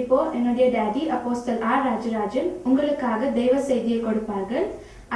இப்போ என்னுடைய daddy apostle R Rajarajan உங்களுக்காக தெய்வ செய்தியை கொடுப்பார்கள்.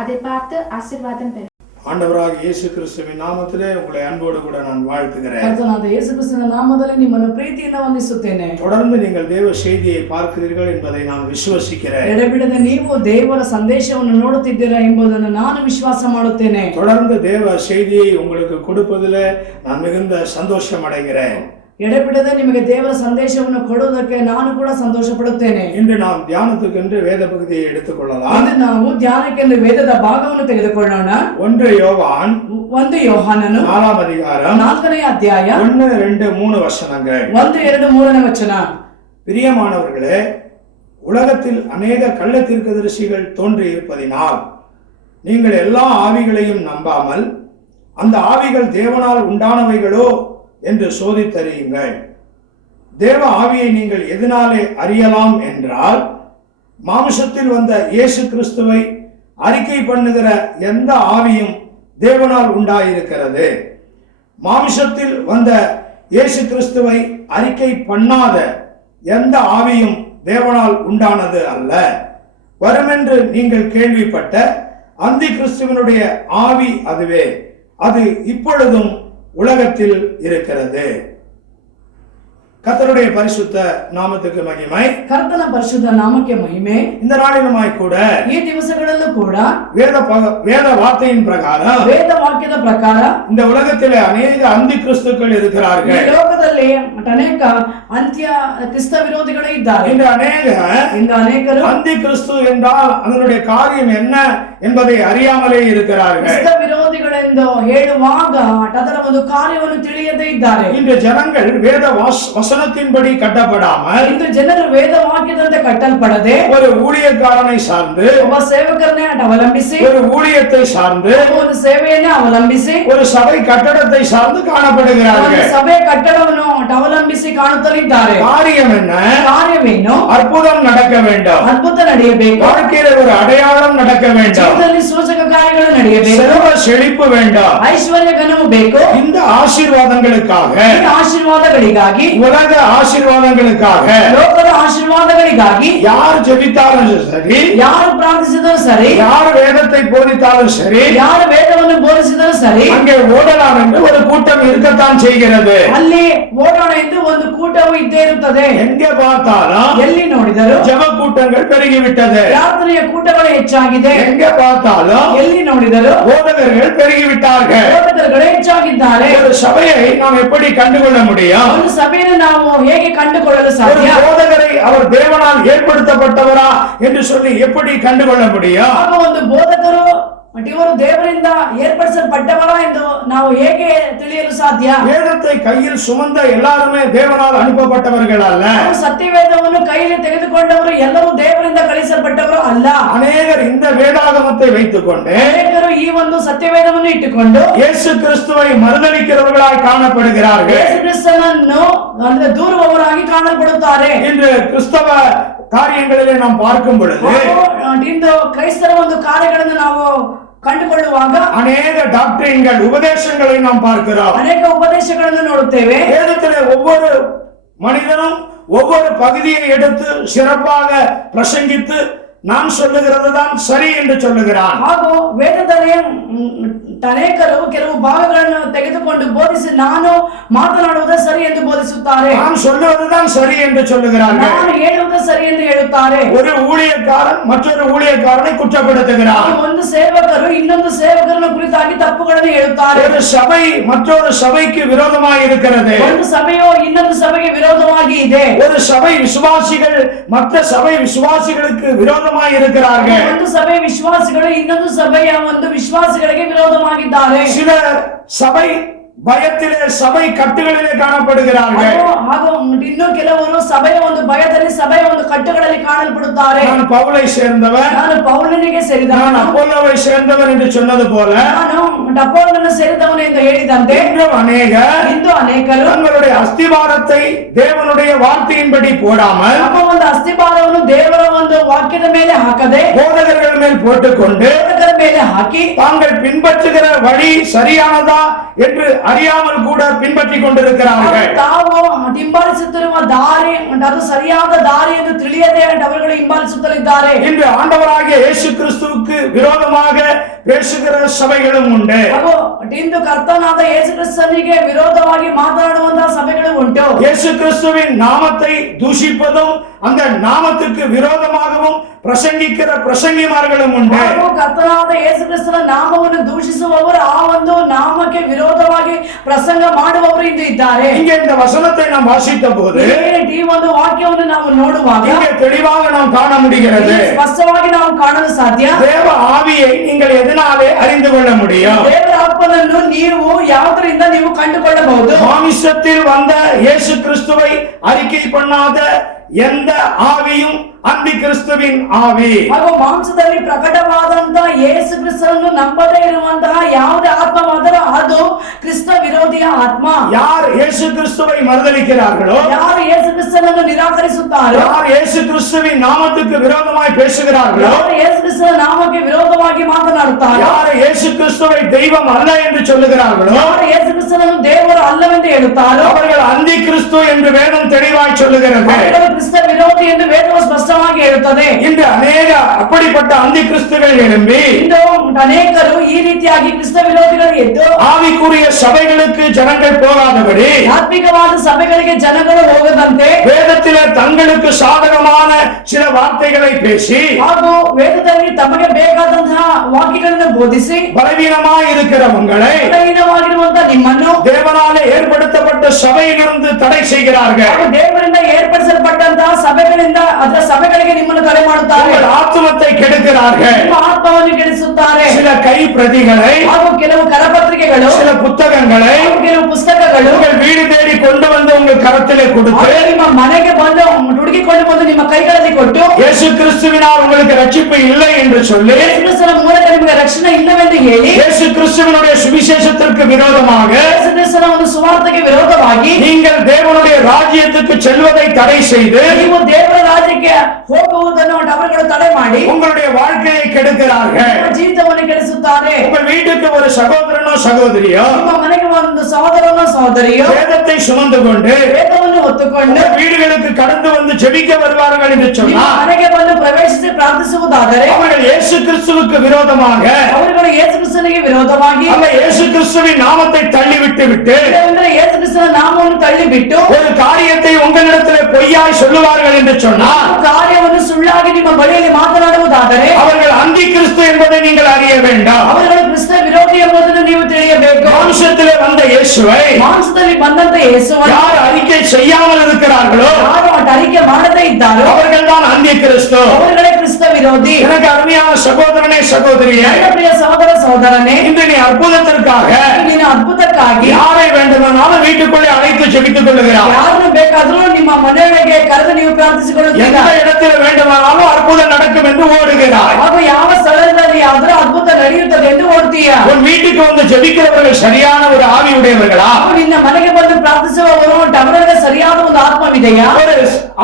அதை பார்த்து ஆசீர்வாதம் பெறுங்கள். ஆண்டவராக இயேசு கிறிஸ்துவின் நாமத்திலே உங்களை அன்போடு கூட நான் வாழ்த்துகிறேன். ಕರ್ತನಾದ ಯೇಸು ಕ್ರಿಸ್ತನ ನಾಮದಲ್ಲಿ ನಿಮ್ಮನ್ನು ಪ್ರೀತಿಯಿಂದ ವಂದಿಸುತ್ತೇನೆ. தொடர்ந்து நீங்கள் தேவ செய்தியை பார்க்கிறீர்கள் என்பதை நான் விசுவசிக்கிறேன். ಎಡೆಬಿಡದೆ ನೀವು ದೇವರ ಸಂದೇಶವನ್ನು ನೋಡುತ್ತಿದ್ದೀರಾ ಎಂಬುದನ್ನು ನಾನು ವಿಶ್ವಾಸ ಮಾಡುತ್ತೇನೆ. தொடர்ந்து தேவ செய்தியை உங்களுக்கு கொடுப்பதிலே நான் மிகுந்த சந்தோஷம் அடைகிறேன். ಎಡೆಬಿಡದೆ ನಿಮಗೆ ದೇವರ ಸಂದೇಶವನ್ನು ಕೊಡುವುದಕ್ಕೆ ನಾನು ಕೂಡ ಸಂತೋಷ ಪಡುತ್ತೇನೆ. இன்று நாம் தியானத்துக்கென்று வேத பகுதியை எடுத்துக்கொள்ளலாம். ಇಂದು ನಾವು ಧ್ಯಾನಕ್ಕೆಂದು ವೇದದ ಭಾಗವನ್ನು ತೆಗೆದುಕೊಳ್ಳೋಣ. 1 யோவான் 1 ಯೋಹಾನನು 4ாம் அதிகாரம் 4ನೇ ಅಧ್ಯಾಯ 1, 2, 3 வசனங்கள். 1, 2, 3ನೇ ವಚನ. பிரியமானவர்களே, உலகத்தில் அநேக கள்ள தீர்க்கதரிசிகள் தோன்றி இருப்பதினால் நீங்கள் எல்லா ஆவிகளையும் நம்பாமல் அந்த ஆவிகள் தேவனால் உண்டானவைகளோ என்று சோதித்தறியுங்கள். தேவ ஆவியை நீங்கள் எதனாலே அறியலாம் என்றால், மாம்சத்தில் வந்த இயேசு கிறிஸ்துவை அறிக்கை பண்ணுகிற எந்த ஆவியும் தேவனால் உண்டாயிருக்கிறது. மாம்சத்தில் வந்த இயேசு கிறிஸ்துவை அறிக்கை பண்ணாத எந்த ஆவியும் தேவனால் உண்டானது அல்ல. வருமென்று நீங்கள் கேள்விப்பட்ட அந்தி கிறிஸ்துவனுடைய ஆவி அதுவே. அது இப்பொழுதும் உலகத்தில் இருக்கிறது. கர்த்தருடைய பரிசுத்த நாமத்துக்கு மகிமை. ಕರ್ತನ ಪರಿಶುದ್ಧ ನಾಮಕ್ಕೆ ಮಹಿಮೆ. இந்த நாளிலுமாய் கூட ಈ ದಿವಸಗಳಲ್ಲೂ ಕೂಡ வேத வார்த்தையின் பிரகாரம் ವೇದ ವಾಕ್ಯದ ಪ್ರಕಾರ இந்த உலகத்திலே அநேக அந்தி கிறிஸ்துக்கள் ಈ இருக்கிறார்கள். ಲೋಕದಲ್ಲಿ ಅನೇಕ ಅಂತ್ಯ ಕ್ರಿಸ್ತ ವಿರೋಧಿಗಳೇ ಇದ್ದಾರೆ. இந்த அநேகರು அந்தி கிறிஸ்து என்றால் அதனுடைய காரியம் என்ன என்பதை அறியாமலே இருக்கிறார்கள். ಕ್ರಿಸ್ತ ವಿರೋಧಿಗಳೆಂದು ಹೇಳುವಾಗ ಅದರ ಒಂದು ಕಾರ್ಯವನ್ನು ತಿಳಿಯದೇ ಇದ್ದಾರೆ. இந்த ஜனங்கள் வேத வசனத்தின்படி கட்டப்படாமல் ಇಂದು ಜನರು ವೇದ ವಾಕ್ಯದಂತೆ ಕಟ್ಟಲ್ಪಡದೆ ஒரு ஊழியக்காரனை சார்ந்து ಒಬ್ಬ ಸೇವಕರನ್ನೇ ಅವಲಂಬಿಸಿ ஒரு ஊழியத்தை சார்ந்து ಒಂದು ಸೇವೆಯನ್ನೇ ಅವಲಂಬಿಸಿ ஒரு சபை கட்டடத்தை சார்ந்து ಒಂದು காணப்படுகிறார்கள். ಸಭೆ ಕಟ್ಟಡವನ್ನು ಅವಲಂಬಿಸಿ ಕಾಣುತ್ತಲಿದ್ದಾರೆ. காரியம் என்ன? ಕಾರ್ಯವೇನು? அற்புதம் நடக்க வேண்டும். ಅದ್ಭುತ ನಡೆಯಬೇಕು. வாழ்க்கையில ஒரு அடையாளம் நடக்க வேண்டும். ಜೀವನದಲ್ಲಿ ಸೂಚಕ ಕಾರ್ಯಗಳು ನಡೆಯಬೇಕು. செல்வ செழிப்பு வேண்டும். ಐಶ್ವರ್ಯ ಘನವು ಬೇಕು. இந்த ஆசீர்வாதங்களுக்காக, ಈ ಆಶೀರ್ವಾದಗಳಿಗಾಗಿ, உலக ஆசீர்வாதங்களுக்காக ಲೋಕದ ಆಶೀರ್ವಾದಗಳಿಗಾಗಿ யார் ஜெபித்தாலும் சரி, ಯಾರು ಪ್ರಾರ್ಥಿಸಿದರೂ ಸರಿ, யார் வேதத்தை போதித்தாலும் சரி, ಯಾರು ವೇದವನ್ನು ಬೋಧಿಸಿದರೂ ಸರಿ, அங்கே ஓடலாம் என்று ஒரு கூட்டம் இருக்கத்தான் செய்கிறது. ಅಲ್ಲಿ ಓಡೋಣ ಎಂದು ಒಂದು ಕೂಟವು ಇದ್ದೇ ಇರುತ್ತದೆ. எங்கே பார்த்தாலும் ಎಲ್ಲಿ ನೋಡಿದರೂ ஜெப கூட்டங்கள் பெருகிவிட்டது. ಪ್ರಾರ್ಥನೆಯ ಕೂಟಗಳು ಹೆಚ್ಚಾಗಿದೆ. எங்கே பார்த்தாலும் ಎಲ್ಲಿ ನೋಡಿದರೂ போதகர்கள் பெருகிவிட்டார்கள். ಬೋಧಕರುಗಳು ಹೆಚ್ಚಾಗಿದ್ದಾರೆ. ஒரு சபையை நாம் எப்படி கண்டுகொள்ள முடியும்? ಒಂದು ಸಭೆಯನ್ನು ನಾವು ಹೇಗೆ ಕಂಡುಕೊಳ್ಳಲು ஒரு ಸಾಧ್ಯ? போதகரை அவர் தேவனால் ஏற்படுத்தப்பட்டவரா என்று சொல்லி எப்படி கண்டுகொள்ள முடியும்? ಆಗ ಒಂದು ಬೋಧಕರು ಇವರು ದೇವರಿಂದ ಏರ್ಪಡಿಸಲ್ಪಟ್ಟವರ ಎಂದು ನಾವು ಹೇಗೆ ತಿಳಿಯಲು ಸಾಧ್ಯ? வேதத்தை கையில் சுமந்த எல்லாருமே தேவனால் அனுப்பப்பட்டவர்கள் அல்ல. ಸತ್ಯವೇದವನ್ನು ಕೈಯಲ್ಲಿ ತೆಗೆದುಕೊಂಡವರು ಎಲ್ಲರೂ ದೇವರಿಂದ ಕಳಿಸಲ್ಪಟ್ಟವರು ಅಲ್ಲ. அநேகர் இந்த வேதாகமத்தை வைத்துக் கொண்டு ಅನೇಕರು ಈ ಒಂದು ಸತ್ಯವೇದವನ್ನು ಇಟ್ಟುಕೊಂಡು இயேசு கிறிஸ்துவை மறுதலிக்கிறவர்களாய் காணப்படுகிறார்கள். ಯೇಸು ಕ್ರಿಸ್ತನನ್ನು ಅಂದ್ರೆ ದೂರುವವರಾಗಿ ಕಾಣಲ್ಪಡುತ್ತಾರೆ. இன்று கிறிஸ்தவ காரியங்களிலே நாம் பார்க்கும் பொழுது ಇಂದು ಕ್ರೈಸ್ತರ ಒಂದು ಕಾರ್ಯಗಳನ್ನು ನಾವು ಕಂಡುಕೊಳ್ಳುವಾಗ அநேக டாக்டரின்கள் உபதேசங்களை நாம் பார்க்கிறோம். ಅನೇಕ ಉಪದೇಶಗಳನ್ನು ನೋಡುತ್ತೇವೆ. வேதத்திலே ஒவ்வொரு மனிதனும் ஒவ்வொரு பகுதியை எடுத்து சிறப்பாக பிரசங்கித்து நான் சொல்லுகிறது தான் சரி என்று சொல்லுகிறான். ಹಾಗೂ ವೇದದಲ್ಲಿ ಅನೇಕರು ಕೆಲವು ಭಾಗಗಳನ್ನು ತೆಗೆದುಕೊಂಡು ಬೋಧಿಸಿ ನಾನು ಮಾತನಾಡುವುದೇ ಸರಿ ಎಂದು ಬೋಧಿಸುತ್ತಾರೆ. நான் சொல்லுவதுதான் சரி என்று சொல்லுகிறார்கள். ನಾನು ಹೇಳುವುದೇ ಸರಿ ಎಂದು ಹೇಳುತ್ತಾರೆ. ஒரு ஊழியக்காரன் மற்றொரு ஊழியக்காரனை குற்றப்படுத்துகிறான். ಒಂದು ಸೇವಕರು ಇನ್ನೊಂದು ಸೇವಕರನ್ನು ಕುರಿತಾಗಿ ತಪ್ಪುಗಳನ್ನು ಹೇಳುತ್ತಾರೆ. ஒரு சபை மற்றொரு சபைக்கு விரோதமாக இருக்கிறது. ಒಂದು ಸಭೆಯು ಇನ್ನೊಂದು ಸಭೆಗೆ ವಿರೋಧವಾಗಿ ಇದೆ. ஒரு சபை விசுவாசிகள் மற்ற சபை விசுவாசிகளுக்கு விரோதமாக இருக்கிறார்கள். ಒಂದು ಸಭೆ ವಿಶ್ವಾಸಿಗಳು ಇನ್ನೊಂದು ಸಭೆಯ ಒಂದು ವಿಶ್ವಾಸಿಗಳಿಗೆ ವಿರೋಧವಾಗಿದ್ದಾರೆ. சிலர் சபை பயத்திலே சபை கட்டுகளிலே காணப்படுகிறார்கள். ಹಾಗೂ ಇನ್ನು ಕೆಲವರು ಸಭೆಯ ಒಂದು ಭಯದಲ್ಲಿ ಸಭೆಯ ಒಂದು ಕಟ್ಟುಗಳಲ್ಲಿ ಕಾಣಲ್ಪಡುತ್ತಾರೆ. நான் பவுலை சேர்ந்தவன், ನಾನು ಪೌಲನಿಗೆ ಸೇರಿದವನು, நான் அப்போலோவை சேர்ந்தவன் என்று சொன்னது போல ನಾನು ಅಪೊಲ್ಲೋನನ್ನು ಸೇರಿದವನು ಎಂದು ಹೇಳಿದಂತೆ ಇಂದು ಅನೇಕರು தங்களுடைய அஸ்திவாரத்தை தேவனுடைய வார்த்தையின்படி போடாமல் ನಮ್ಮ ಒಂದು ಅಸ್ತಿಭಾರವನ್ನು ದೇವರ ಒಂದು ವಾಕ್ಯದ ಮೇಲೆ ಹಾಕದೆ போதகர்கள் மேல் போட்டுக்கொண்டு ಬೋಧಕರ ಮೇಲೆ ಹಾಕಿ தாங்கள் பின்பற்றுகிற வழி சரியானதா என்று அறியாமல் கூட பின்பற்றி கொண்டிருக்கிறார்கள். ತಾವು ಹಿಂಬಾಲಿಸುತ್ತಿರುವ ದಾರಿ ಅದು ಸರಿಯಾದ ದಾರಿ ಎಂದು ತಿಳಿಯದೆ ಅವರುಗಳು ಹಿಂಬಾಲಿಸುತ್ತಲಿದ್ದಾರೆ. இன்று ஆண்டவராகிய இயேசு கிறிஸ்துவுக்கு விரோதமாக பேசுகிற சபைகளும் உண்டு. ಹಾಗೂ ಇಂದು ಕರ್ತನಾದ ಯೇಸು ಕ್ರಿಸ್ತನಿಗೆ ವಿರೋಧವಾಗಿ ಮಾತನಾಡುವಂತಹ ಸಭೆಗಳು ಉಂಟು. இயேசு கிறிஸ்துவின் நாமத்தை தூஷிப்பதும் அந்த நாமத்துக்கு விரோதமாகவும் பிரசங்கிக்கிற பிரசங்கிமார்களும் உண்டு. ಹಾಗೂ ಕರ್ತನಾದ ಯೇಸು ಕ್ರಿಸ್ತನ ನಾಮವನ್ನು ದೂಷಿಸುವವರು ಆ ಒಂದು ನಾಮಕ್ಕೆ ವಿರೋಧವಾಗಿ ಪ್ರಸಂಗ ಮಾಡುವವರು ಇಂದು ಇದ್ದಾರೆ. இங்கே இந்த வசனத்தை நாம் வாசித்த போது ಈ ಒಂದು ವಾಕ್ಯವನ್ನು ನಾವು ನೋಡುವಾಗ இங்கே தெளிவாக நாம் காண முடிகிறது. ಸ್ಪಷ್ಟವಾಗಿ ನಾವು ಕಾಣಲು ಸಾಧ್ಯ. தேவ ஆவியை நீங்கள் எதனாலே அறிந்து கொள்ள முடியும்? ದೇವರ ಆತ್ಮನನ್ನು ನೀವು ಯಾವುದರಿಂದ ನೀವು ಕಂಡುಕೊಳ್ಳಬಹುದು? மாமிசத்தில் வந்த இயேசு கிறிஸ்துவை அறிக்கை பண்ணாத எந்த ஆவியும் அந்தி கிறிஸ்துவின் ஆவி. ಹಾಗೂ ಮಾಂಸದಲ್ಲಿ ಪ್ರಕಟವಾದಂತಹ ಯೇಸು ಕ್ರಿಸ್ತನನ್ನು ನಂಬದೇ ಇರುವಂತಹ ಯಾವುದೇ ಆತ್ಮವಾದರೂ ಅದು ಕ್ರಿಸ್ತ ವಿರೋಧಿಯ ಆತ್ಮ. யார் இயேசு கிறிஸ்துவை மறுதலிக்கிறார்களோ, ಯಾರು ಯೇಸು ಕ್ರಿಸ್ತನನ್ನು ನಿರಾಕರಿಸುತ್ತಾರೋ, யார் இயேசு கிறிஸ்துவின் நாமத்துக்கு விரோதமாய் பேசுகிறார்களோ, ಯಾರು ಯೇಸು ಕ್ರಿಸ್ತನ ನಾಮಕ್ಕೆ ವಿರೋಧವಾಗಿ ಮಾತನಾಡುತ್ತಾರೋ, யார் இயேசு கிறிஸ்துவை தெய்வம் அல்ல என்று சொல்லுகிறார்களோ, ಯಾರು ಯೇಸು ಕ್ರಿಸ್ತನನ್ನು ದೇವರು ಅಲ್ಲವೆಂದು ಹೇಳುತ್ತಾರೋ அவர்கள் அந்தி கிறிஸ்து என்று வேதம் தெளிவாய் சொல்லுகிறது. ಅವர்கள் ಕ್ರಿಸ್ತ ವಿರೋಧಿ ಎಂದು ವೇದವು ಸ್ಪಷ್ಟವಾಗಿ ಹೇಳುತ್ತದೆ. இன்று அநேக அப்படிப்பட்ட அந்தி கிறிஸ்துகள் எழும்பி ಇಂದು ಅನೇಕರು ಈ ರೀತಿಯಾಗಿ ಕ್ರಿಸ್ತ ವಿರೋಧಿಗಳು ಎದ್ದು ஆவிக்குரிய சபைகளுக்கு ஜனங்கள் போகாதபடி ಆತ್ಮಿಕವಾದ ಸಭೆಗಳಿಗೆ ಜನಗಳು ಹೋಗದಂತೆ வேதத்திலே தங்களுக்கு சாதகமான சில வார்த்தைகளை பேசி ಹಾಗೂ ವೇದದಲ್ಲಿ ತಮಗೆ ಬೇಕಾದಂತಹ ವಾಕ್ಯಗಳನ್ನು ಬೋಧಿಸಿ பலவீனமாய் இருக்கிற உங்களை ಬಲಹೀನವಾಗಿರುವಂತಹ ನಿಮ್ಮನ್ನು தேவனாலே ஏற்படுத்தப்பட்ட சபையிலிருந்து தடை செய்கிறார்கள். ಹಾಗೂ ದೇವರಿಂದ ಏರ್ಪಡಿಸಲ್ಪಟ್ಟಂತಹ ಸಭೆಗಳಿಂದ ಅದರ ಸಭೆಗಳಿಗೆ ನಿಮ್ಮನ್ನು ತಡೆ ಮಾಡುತ್ತಾರೆ. உங்கள் ஆத்துமத்தை கெடுக்கிறார்கள். ನಿಮ್ಮ ಆತ್ಮವನ್ನು ಕೆಡಿಸುತ್ತಾರೆ. சில கை பிரதிகளை, ಹಾಗೂ ಕೆಲವು ಕರಪತ್ರಿಕೆಗಳು, சில புத்தகங்களை ಹಾಗೂ ಕೆಲವು ಪುಸ್ತಕಗಳು உங்கள் வீடு தேடி கொண்டு வந்து உங்கள் கரத்திலே கொடுத்து ಹಾಗೂ ನಿಮ್ಮ ಮನೆಗೆ ಬಂದು ಹುಡುಕಿಕೊಂಡು ಬಂದು ನಿಮ್ಮ ಕೈಗಳಲ್ಲಿ ಕೊಟ್ಟು இயேசு கிறிஸ்துவினால் உங்களுக்கு ரட்சிப்பு இல்லை என்று சொல்லி ಯೇಸು ಕ್ರಿಸ್ತನ ಮೂಲಕ ನಿಮಗೆ ರಕ್ಷಣೆ ಇಲ್ಲವೆಂದು ಹೇಳಿ இயேசு கிறிஸ்துவினுடைய சுவிசேஷத்திற்கு விரோதமாக ಯೇಸು ಕ್ರಿಸ್ತನ ಒಂದು ಸುವಾರ್ತೆಗೆ ವಿರೋಧವಾಗಿ நீங்கள் தேவனுடைய ராஜ்யத்துக்கு செல்வதை தடை செய்து ನೀವು ದೇವರ ರಾಜ್ಯಕ್ಕೆ ಹೋಗುವುದನ್ನು ಅವರುಗಳು ತಡೆ ಮಾಡಿ உங்களுடைய வாழ்க்கையை கெடுக்கிறார்கள். ನಿಮ್ಮ ಜೀವಿತವನ್ನು ಕೆಡಿಸುತ್ತಾರೆ. உங்கள் வீட்டுக்கு ஒரு சகோதரனோ சகோதரியோ ನಿಮ್ಮ ಮನೆಗೆ ಒಂದು ಸಹೋದರನೋ ಸಹೋದರಿಯೋ வேதத்தை சுமந்து கொண்டு ವೇದವನ್ನು ಹೊತ್ತುಕೊಂಡು உங்கள் வீடுகளுக்கு கடந்து வந்து ஜெபிக்க வருவார்கள் என்று ನಿಮ್ಮ சொன்னால் ಮನೆಗೆ ಬಂದು ಪ್ರವೇಶಿಸಿ ಪ್ರಾರ್ಥಿಸುವುದಾದರೆ அவர்கள் இயேசு கிறிஸ்துவுக்கு விரோதமாக ಅವರುಗಳು ಯೇಸು ಕ್ರಿಸ್ತನಿಗೆ ವಿರೋಧವಾಗಿ அந்த இயேசு கிறிஸ்துவின் நாமத்தை தள்ளிவிட்டு ಇಲ್ಲವೆಂದರೆ ಯೇಸು ಕ್ರಿಸ್ತನ ನಾಮವನ್ನು ತಳ್ಳಿಬಿಟ್ಟು ஒரு காரியத்தை உங்களிடத்திலே பொய்யாய் சொல்லுவார்கள் என்று சொன்னால் ಕಾರ್ಯವನ್ನು ಸುಳ್ಳಾಗಿ ನಿಮ್ಮ ಬಳಿಯಲ್ಲಿ ಮಾತನಾಡುವುದಾದರೆ அவர்கள் அந்தி கிறிஸ்து என்பதை நீங்கள் அறிய வேண்டாம். ಅವರುಗಳು ಕ್ರಿಸ್ತ ವಿರೋಧಿ ಎಂಬುದನ್ನು ನೀವು ತಿಳಿಯಬೇಕು. மாம்சத்திலே வந்த இயேசுவை ಮಾಂಸದಲ್ಲಿ ಬಂದಂತ ಯೇಸುವನ್ನು யார் அறிக்கை செய்யாமல் இருக்கிறார்களோ ಯಾರು ಅರಿಕೆ ಮಾಡದೇ ಇದ್ದಾರೋ அவர்கள் தான் அந்தி கிறிஸ்து. ಅವರುಗಳೇ ಕ್ರಿಸ್ತ ವಿರೋಧಿ. எனக்கு அருமையான சகோதரனே சகோதரியே, ನನ್ನ ಪ್ರಿಯ ಸಹೋದರ ಸಹೋದರನೇ, இன்று நீ அற்புதத்திற்காக ನೀನು ಅದ್ಭುತಕ್ಕಾಗಿ யாரை வேண்டுமானாலும் வீட்டுக்குள்ளே அழைத்து ஜெபித்துக் கொள்ளுகிறார். ಯಾರನ್ನು ಬೇಕಾದರೂ ನಿಮ್ಮ ಮನೆಯೊಳಗೆ ಕರೆದು ನೀವು ಪ್ರಾರ್ಥಿಸಿಕೊಳ್ಳುತ್ತೀರಾ. எந்த இடத்தில் வேண்டுமானாலும் அற்புதம் நடக்கும் என்று ஓடுகிறாய். ಹಾಗೂ ಯಾವ ಸ್ಥಳದಲ್ಲಿ ಆದರೂ ಅದ್ಭುತ ನಡೆಯುತ್ತದೆ ಎಂದು ಓಡ್ತೀಯ. உன் வீட்டுக்கு வந்து ஜெபிக்கிறவர்கள் சரியான ஒரு ஆவி உடையவர்களா? ಹಾಗೂ ನಿನ್ನ ಮನೆಗೆ ಬಂದು ಪ್ರಾರ್ಥಿಸುವವರು ಅವರಿಗೆ ಸರಿಯಾದ ಒಂದು ಆತ್ಮವಿದೆಯಾ? ஒரு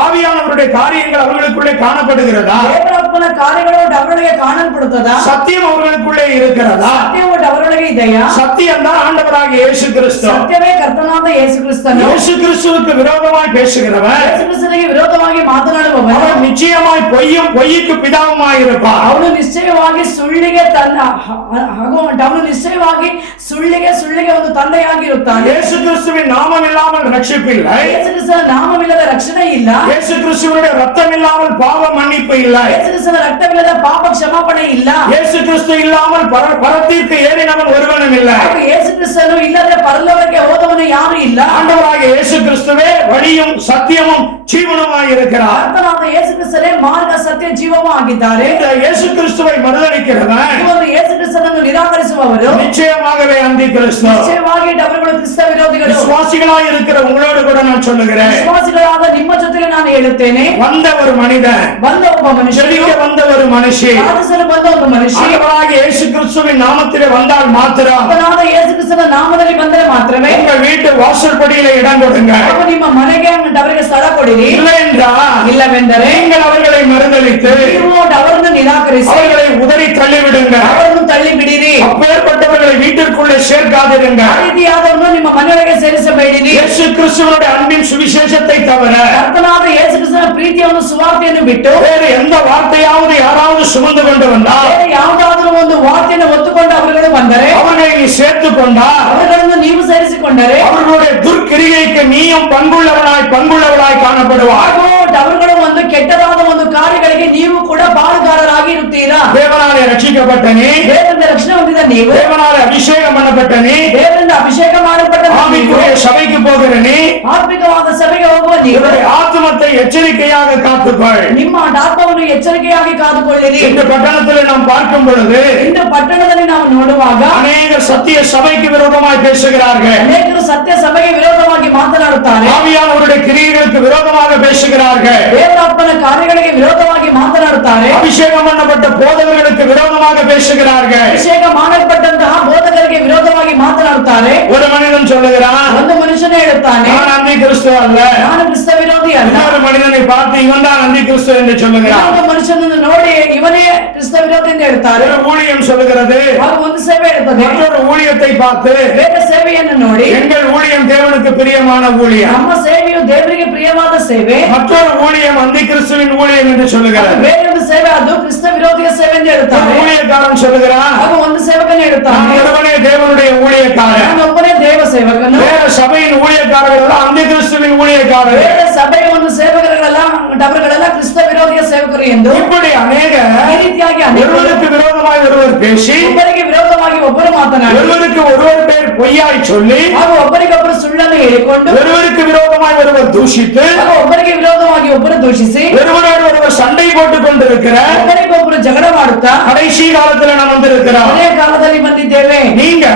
ஆவியானவருடைய காரியங்கள் அவர்களுக்குள்ளே காணப்படுகிறதா? ದೇವರಾತ್ಮನ ಕಾರ್ಯಗಳು ಅವರೊಳಗೆ ಕಾಣಲ್ಪಡುತ್ತದಾ? சத்தியம் அவர்களுக்குள்ளே இருக்கிறதா? ಸತ್ಯವು ಅವರೊಳಗೆ ಇದೆಯಾ? சத்தியம் தான் ஆண்டவராகிய இயேசு கிறிஸ்து. ಸತ್ಯವೇ ಕರ್ತನಾದ ಯೇಸು ಕ್ರಿಸ್ತನು. இயேசு கிறிஸ்துவுக்கு விரோதமாய் பேசுகிறவன் ಯೇಸು ಕ್ರಿಸ್ತನಿಗೆ ವಿರೋಧವಾಗಿ ಮಾತನಾಡುವವನು அவன் நிச்சயமாய் பொய்யும் பொய்யுக்கு பிதாவுமாய் இருப்பான். ಅವನು ನಿಶ್ಚಯವಾಗಿ ಸುಳ್ಳಿಗೆ ತನ್ನ ಹಾಗೂ ಅವನು ನಿಶ್ಚಯವಾಗಿ ಸುಳ್ಳಿಗೆ ಒಂದು ತಂದೆಯಾಗಿರುತ್ತಾನೆ. இயேசு கிறிஸ்துவின் நாமம் இல்லாமல் ரட்சிப்பில்லை. ಯೇಸು ಕ್ರಿಸ್ತನ ನಾಮವಿಲ್ಲದ ರಕ್ಷಣೆ ಇಲ್ಲ. இயேசு கிறிஸ்துவினுடைய ரத்தம் இல்லாமல் பாவ மன்னிப்பு இல்லை. ಯೇಸು ಕ್ರಿಸ್ತನ ರಕ್ತವಿಲ್ಲದ ಪಾಪ ಕ್ಷಮಾಪಣೆ ಇಲ್ಲ. இயேசு கிறிஸ்து இல்லாமல் பரத்திற்கு ஏறினவன் ஒருவனும் இல்லை. ಹಾಗೂ ಯೇಸು ಕ್ರಿಸ್ತನು ಇಲ್ಲದೆ ಪರಲೋಕಕ್ಕೆ ಹೋದವನು ಯಾರು ಇಲ್ಲ. ஆண்டவராகிய இயேசு கிறிஸ்துவே வழியும் சத்தியமும் ஜீவனுமாய் இருக்கிறார். ಕರ್ತನಾದ ಯೇಸು ಕ್ರಿಸ್ತನೇ ಮಾರ್ಗ ಸತ್ಯ ಜೀವವೂ ಆಗಿದ್ದಾರೆ. இந்த இயேசு கிறிஸ்துவை மறுதலிக்கிறவன் ಈ ಒಂದು ಯೇಸು ಕ್ರಿಸ್ತನನ್ನು ನಿರಾಕರಿಸುವವರು நிச்சயமாகவே அந்தி கிறிஸ்து. ನಿಶ್ಚಯವಾಗಿ ಅವರುಗಳು ಕ್ರಿಸ್ತ ವಿರೋಧಿಗಳು. விசுவாசிகளாய் இருக்கிற உங்களோடு கூட நான் சொல்லுகிறேன், ವಿಶ್ವಾಸಿಗಳಾದ ನಿಮ್ಮ ಜೊತೆಗೆ ನಾನು ಹೇಳುತ್ತೇನೆ, வந்த ஒரு மனிதன், ಬಂದ ಒಬ್ಬ ಮನುಷ್ಯ, ஜெபிக்க வந்த ஒரு மனுஷி ಪ್ರಾರ್ಥಿಸಲು ಬಂದ ಒಬ್ಬ ಮನುಷ್ಯ ஆண்டவராகிய இயேசு கிறிஸ்துவின் நாமத்திலே வந்தால் மாத்திரம் ಕರ್ತನಾದ ಯೇಸು ಕ್ರಿಸ್ತನ ನಾಮದಲ್ಲಿ ಬಂದರೆ ಮಾತ್ರವೇ உங்கள் வீட்டு வாசற்படியில இடம் கொடுங்க. ಹಾಗೂ ನಿಮ್ಮ ಮನೆಗೆ ಅವರಿಗೆ ಸ್ಥಳ ಕೊಡಿರಿ. இல்லை என்றால் ಇಲ್ಲವೆಂದರೆ நீங்கள் அவர்களை மறுதலித்து ನೀವು ಅವರನ್ನು ನಿರಾಕರಿಸಿ அவர்களை உதறி தள்ளிவிடுங்க. ಅವರನ್ನು ತಳ್ಳಿ ಬಿಡಿರಿ. அப்பேற்பட்டவர்களை வீட்டிற்குள்ளே சேர்க்காதிருங்க. ಆ ರೀತಿಯಾದವರನ್ನು ನಿಮ್ಮ ಮನೆಯೊಳಗೆ ಸೇರಿಸಬೇಡಿರಿ. ಯೇಸು ಕ್ರಿಸ್ತುವಿನ ಅನ್ಬಿನ್ ಸುವಿಶೇಷத்தை தவிர ಕರ್ತನಾದ ಯೇಸು ಕ್ರಿಸ್ತನ ಪ್ರೀತಿಯ ಒಂದು ಸುವಾರ್ತೆಯನ್ನು ಬಿಟ್ಟು வேறு எந்த வார்த்தையாவது யாராவது சுமந்து கொண்டு வந்தால் ಬೇರೆ ಯಾವುದಾದರೂ ಒಂದು ವಾರ್ತೆಯನ್ನು ಹೊತ್ತುಕೊಂಡು ಅವರುಗಳು ಬಂದರೆ அவர்களை நீ சேர்த்துக் கொண்டால் ಅವರುಗಳನ್ನು ನೀವು ಸೇರಿಸಿಕೊಂಡರೆ அவர்களுடைய துர்க்கிரியைக்கு நீயும் பங்குள்ளவளாய் காணப்படுவாய். ಹಾಗೂ ಅವರುಗಳ ಒಂದು ಕೆಟ್ಟದಾದ ಒಂದು ಕಾರ್ಯಗಳಿಗೆ ನೀವು ಕೂಡ ಪಾಲುಗಾರರಾಗಿ ಇರುತ್ತೀರಾ. தேவனாலே ரட்சிக்கப்பட்ட நீ, ದೇವರಿಂದ ರಕ್ಷಣೆ ಹೊಂದಿದ ನೀವು, தேவனாலே அபிஷேகம் பண்ணப்பட்ட நீ, ದೇವರಿಂದ ಅಭಿಷೇಕ ಮಾಡಲ್ಪಟ್ಟ ನೀವು, ஆவிக்குரிய சபைக்கு போகிற நீ, ಆತ್ಮಿಕವಾದ ಸಭೆಗೆ ಹೋಗುವ ನೀವು இவருடைய ஆத்துமத்தை எச்சரிக்கையாக காத்துக்கொள். ನಿಮ್ಮ ಆತ್ಮವನ್ನು ಎಚ್ಚರಿಕೆಯಾಗಿ ಕಾದುಕೊಳ್ಳಿರಿ. இந்த பட்டணத்தில் நாம் பார்க்கும் பொழுது ಇಂದು ಪಟ್ಟಣದಲ್ಲಿ ನಾವು ನೋಡುವಾಗ அநேகர் சத்திய சபைக்கு விரோதமாய் பேசுகிறார்கள். ಅನೇಕರು ಸತ್ಯ ಸಭೆಗೆ ವಿರೋಧವಾಗಿ ಮಾತನಾಡುತ್ತಾರೆ. ஆவியானவருடைய கிரியைகளுக்கு விரோதமாக பேசுகிறார்கள். ದೇವರಾತ್ಮನ ಕಾರ್ಯಗಳಿಗೆ ವಿರೋಧವಾಗಿ ಮಾತನಾಡುತ್ತಾರೆ. அபிஷேகம் பண்ணப்பட்ட போதகர்களுக்கு விரோதமாக பேசுகிறார்கள். ಅಭಿಷೇಕ ಮಾಡಲ್ಪಟ್ಟಂತಹ ಬೋಧಕರಿಗೆ ವಿರೋಧವಾಗಿ ಮಾತನಾಡುತ್ತಾರೆ. ஒரு மனிதன் சொல்லுகிறான், ಒಂದು ಮನುಷ್ಯನೇ ಹೇಳುತ್ತಾನೆ, நான் அந்தி கிறிஸ்து அல்ல. ನಾನು ಕ್ರಿಸ್ತ ವಿರೋಧಿ ಅಲ್ಲ. இன்னொரு மனிதனை பார்த்து இவன் தான் அந்தி கிறிஸ்து என்று சொல்லுகிறான். ಇನ್ನೊಬ್ಬ ಮನುಷ್ಯನನ್ನು ನೋಡಿ ಇವನೇ ಕ್ರಿಸ್ತ ವಿರೋಧಿ ಎಂದು ಹೇಳ್ತಾರೆ. ஒரு ஊழியம் சொல்லுகிறது, ಹಾಗೂ ಒಂದು ಸೇವೆ ಇರುತ್ತದೆ. மற்றொரு ஊழியத்தை பார்த்து ಬೇರೆ ಸೇವೆಯನ್ನು ನೋಡಿ எங்கள் ஊழியம் தேவனுக்கு பிரியமான ஊழியம், ನಮ್ಮ ಸೇವೆಯು ದೇವರಿಗೆ ಪ್ರಿಯವಾದ ಸೇವೆ, மற்றொரு ஊழியம் அந்தி கிறிஸ்துவின் ஊழியம் என்று சொல்லுகிறது. ಬೇರೆ ಒಂದು ಸೇವೆ ಅದು ಕ್ರಿಸ್ತ ವಿರೋಧಿಯ ಸೇವೆ ಎಂದು ஒரு ಹೇಳುತ್ತಾರೆ. ஊழியக்காரன் சொல்லுகிறான், ಹಾಗೂ ಒಂದು ಸೇವಕನು நான் ಹೇಳುತ್ತಾನೆ, ஒருவனே தேவனுடைய ஊழியக்காரன். ನಾನೊಬ್ಬನೇ ದೇವ ಸೇವಕನು. வேற சபையின் ஊழியக்காரர்கள் அந்தி கிறிஸ்துவின் ஊழியக்காரர்கள். ಬೇರೆ ಸಭೆಯ ಒಂದು ಸೇವಕರುಗಳೆಲ್ಲ ಅವರುಗಳೆಲ್ಲ ಕ್ರಿಸ್ತ ವಿರೋಧಿಯ ಸೇವಕರು ಎಂದು இப்படி அநேக ಈ ರೀತಿಯಾಗಿ ಅನೇಕರು ஒருவருக்கு விரோதமாய் ஒருவர் பேசி ಒಬ್ಬರಿಗೆ ವಿರೋಧವಾಗಿ ಒಬ್ಬರು ಮಾತನಾಡಿ ஒருவருக்கு ஒருவர் பேர் பொய்யாய் சொல்லி ಹಾಗೂ ಒಬ್ಬರಿಗೊಬ್ಬರು ಸುಳ್ಳನ್ನು ಹೇಳಿಕೊಂಡು ஒருவருக்கு விரோதமாய் ஒருவர் தூஷித்து ಹಾಗೂ ಒಬ್ಬರಿಗೆ ವಿರೋಧವಾಗಿ ಒಬ್ಬರು ದೂಷಿಸಿ ஒருவரோடு ஒருவர் சண்டை போட்டுக் கொண்டிருக்கிற ಒಬ್ಬರಿಗೊಬ್ಬರು ಜಗಳ ಮಾಡುತ್ತಾ கடைசி காலத்துல நாம் வந்திருக்கிறோம். ಕೊನೆಯ ಕಾಲದಲ್ಲಿ ಬಂದಿದ್ದೇವೆ. நீங்க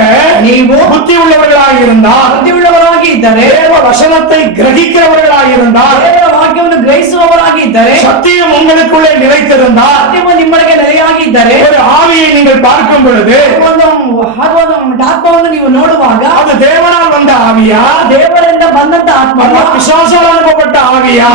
ನೀವು புத்தி உள்ளவர்களாய் இருந்தால், ಬುದ್ಧಿಯುಳ್ಳವರಾಗಿ ಇದ್ದರೆ, தேவ வசனத்தை கிரகிக்கிறவர்களாய் இருந்தால், ದೇವರ ವಾಕ್ಯವನ್ನು ಗ್ರಹಿಸುವವರಾಗಿ ಇದ್ದರೆ, சத்தியம் உங்களுக்குள்ளே நிலைத்திருந்தால், ಸತ್ಯವು ನಿಮ್ಮೊಳಗೆ ನೆಲೆಯಾಗಿ ಇದ್ದರೆ, ஒரு ஆவியை நீங்கள் பார்க்கும் பொழுது ಹಾಗೂ ಒಂದು ಆತ್ಮವನ್ನು ನೀವು ನೋಡುವಾಗ அது தேவனால் வந்த ஆவியா, ದೇವರಿಂದ ಬಂದಂತ ಆತ್ಮ, அல்ல பிசாசால் அனுப்பப்பட்ட ஆவியா?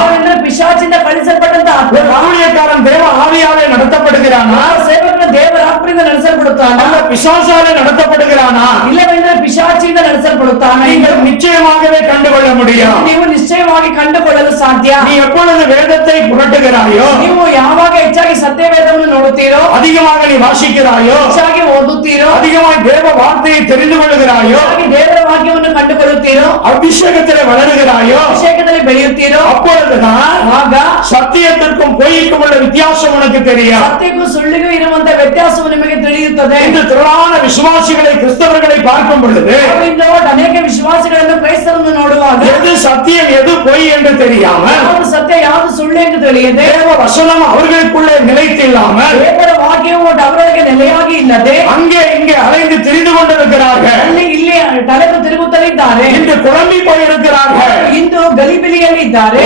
ಪಿಶಾಚಿಂದ ಕಳಿಸಲ್ಪಟ್ಟಂತ ಆತ್ಮ. ஒரு ஊழியக்காரன் தேவ ஆவியாலே நடத்தப்படுகிறானா, ಸೇವಕನು ದೇವರ ಆತ್ಮದಿಂದ ನಡೆಸಲ್ಪಡುತ್ತಾನ, அல்ல பிசாசாலே நடத்தப்படுகிறானா? ಇಲ್ಲವೆಂದರೆ ಪಿಶಾಚಿಯಿಂದ ನಡೆಸಲ್ಪಡುತ್ತಾನೆ. நீங்கள் நிச்சயமாகவே கண்டுகொள்ள முடியும். ನೀವು ನಿಶ್ಚಯವಾಗಿ ಕಂಡುಕೊಳ್ಳಲು ಸಾಧ್ಯ. நீ எப்பொழுது வேதத்தை புரட்டுகிறாயோ, ನೀವು ಯಾವಾಗ ಹೆಚ್ಚಾಗಿ ಸತ್ಯವೇದವನ್ನು ನೋಡುತ್ತೀರೋ, அதிகமாக நீ வாசிக்கிறாயோ, ಹೆಚ್ಚಾಗಿ ಓದುತ್ತೀರೋ, அதிகமாக தேவ வார்த்தையை தெரிந்து கொள்ளுகிறாயோ, ಹೆಚ್ಚಾಗಿ ದೇವರ ವಾಕ್ಯವನ್ನು ಕಂಡುಕೊಳ್ಳುತ್ತೀರೋ, அபிஷேகத்திலே வளருகிறாயோ, ಅಭಿಷೇಕದಲ್ಲಿ ಬೆಳೆಯುತ್ತೀರೋ, அப்பொழுதுதான் ಆಗ சத்தியத்திற்கும் பொய்க்கும் உள்ள வித்தியாசம் உனக்கு தெரியும். ಸತ್ಯಕ್ಕೂ ಸುಳ್ಳಿಗೂ ಇರುವಂತ ವ್ಯತ್ಯಾಸವು ನಿಮಗೆ ತಿಳಿಯುತ್ತದೆ. இன்று திரளான விசுவாசிகளை கிறிஸ்தவர்களை பார்க்கும் பொழுது ಇಂದು ಅನೇಕ ವಿಶ್ವಾಸಿಗಳನ್ನು ಕ್ರೈಸ್ತರನ್ನು ನೋಡುವಾಗ எது சத்தியம் எது பொய் என்று தெரியாமல், ಯಾವುದು ಸತ್ಯ ಯಾವುದು ಸುಳ್ಳು ಎಂದು ತಿಳಿಯದೆ, தேவ வசனம் அவர்களுக்குள்ளே நிலைத்தில்லாமல் ದೇವರ ವಾಕ್ಯವು ಅವರೊಳಗೆ ನೆಲೆಯಾಗಿ ಇಲ್ಲದೆ அங்கே இங்கே அலைந்து திரிந்து கொண்டிருக்கிறார்கள். ಅಲ್ಲಿ ಇಲ್ಲಿ ತಲೆದು ತಿರುಗುತ್ತಲಿದ್ದಾರೆ. இன்று குழம்பி போயிருக்கிறார்கள். ಇಂದು ಗಲಿಬಿಲಿಯಲ್ಲಿ ಇದ್ದಾರೆ.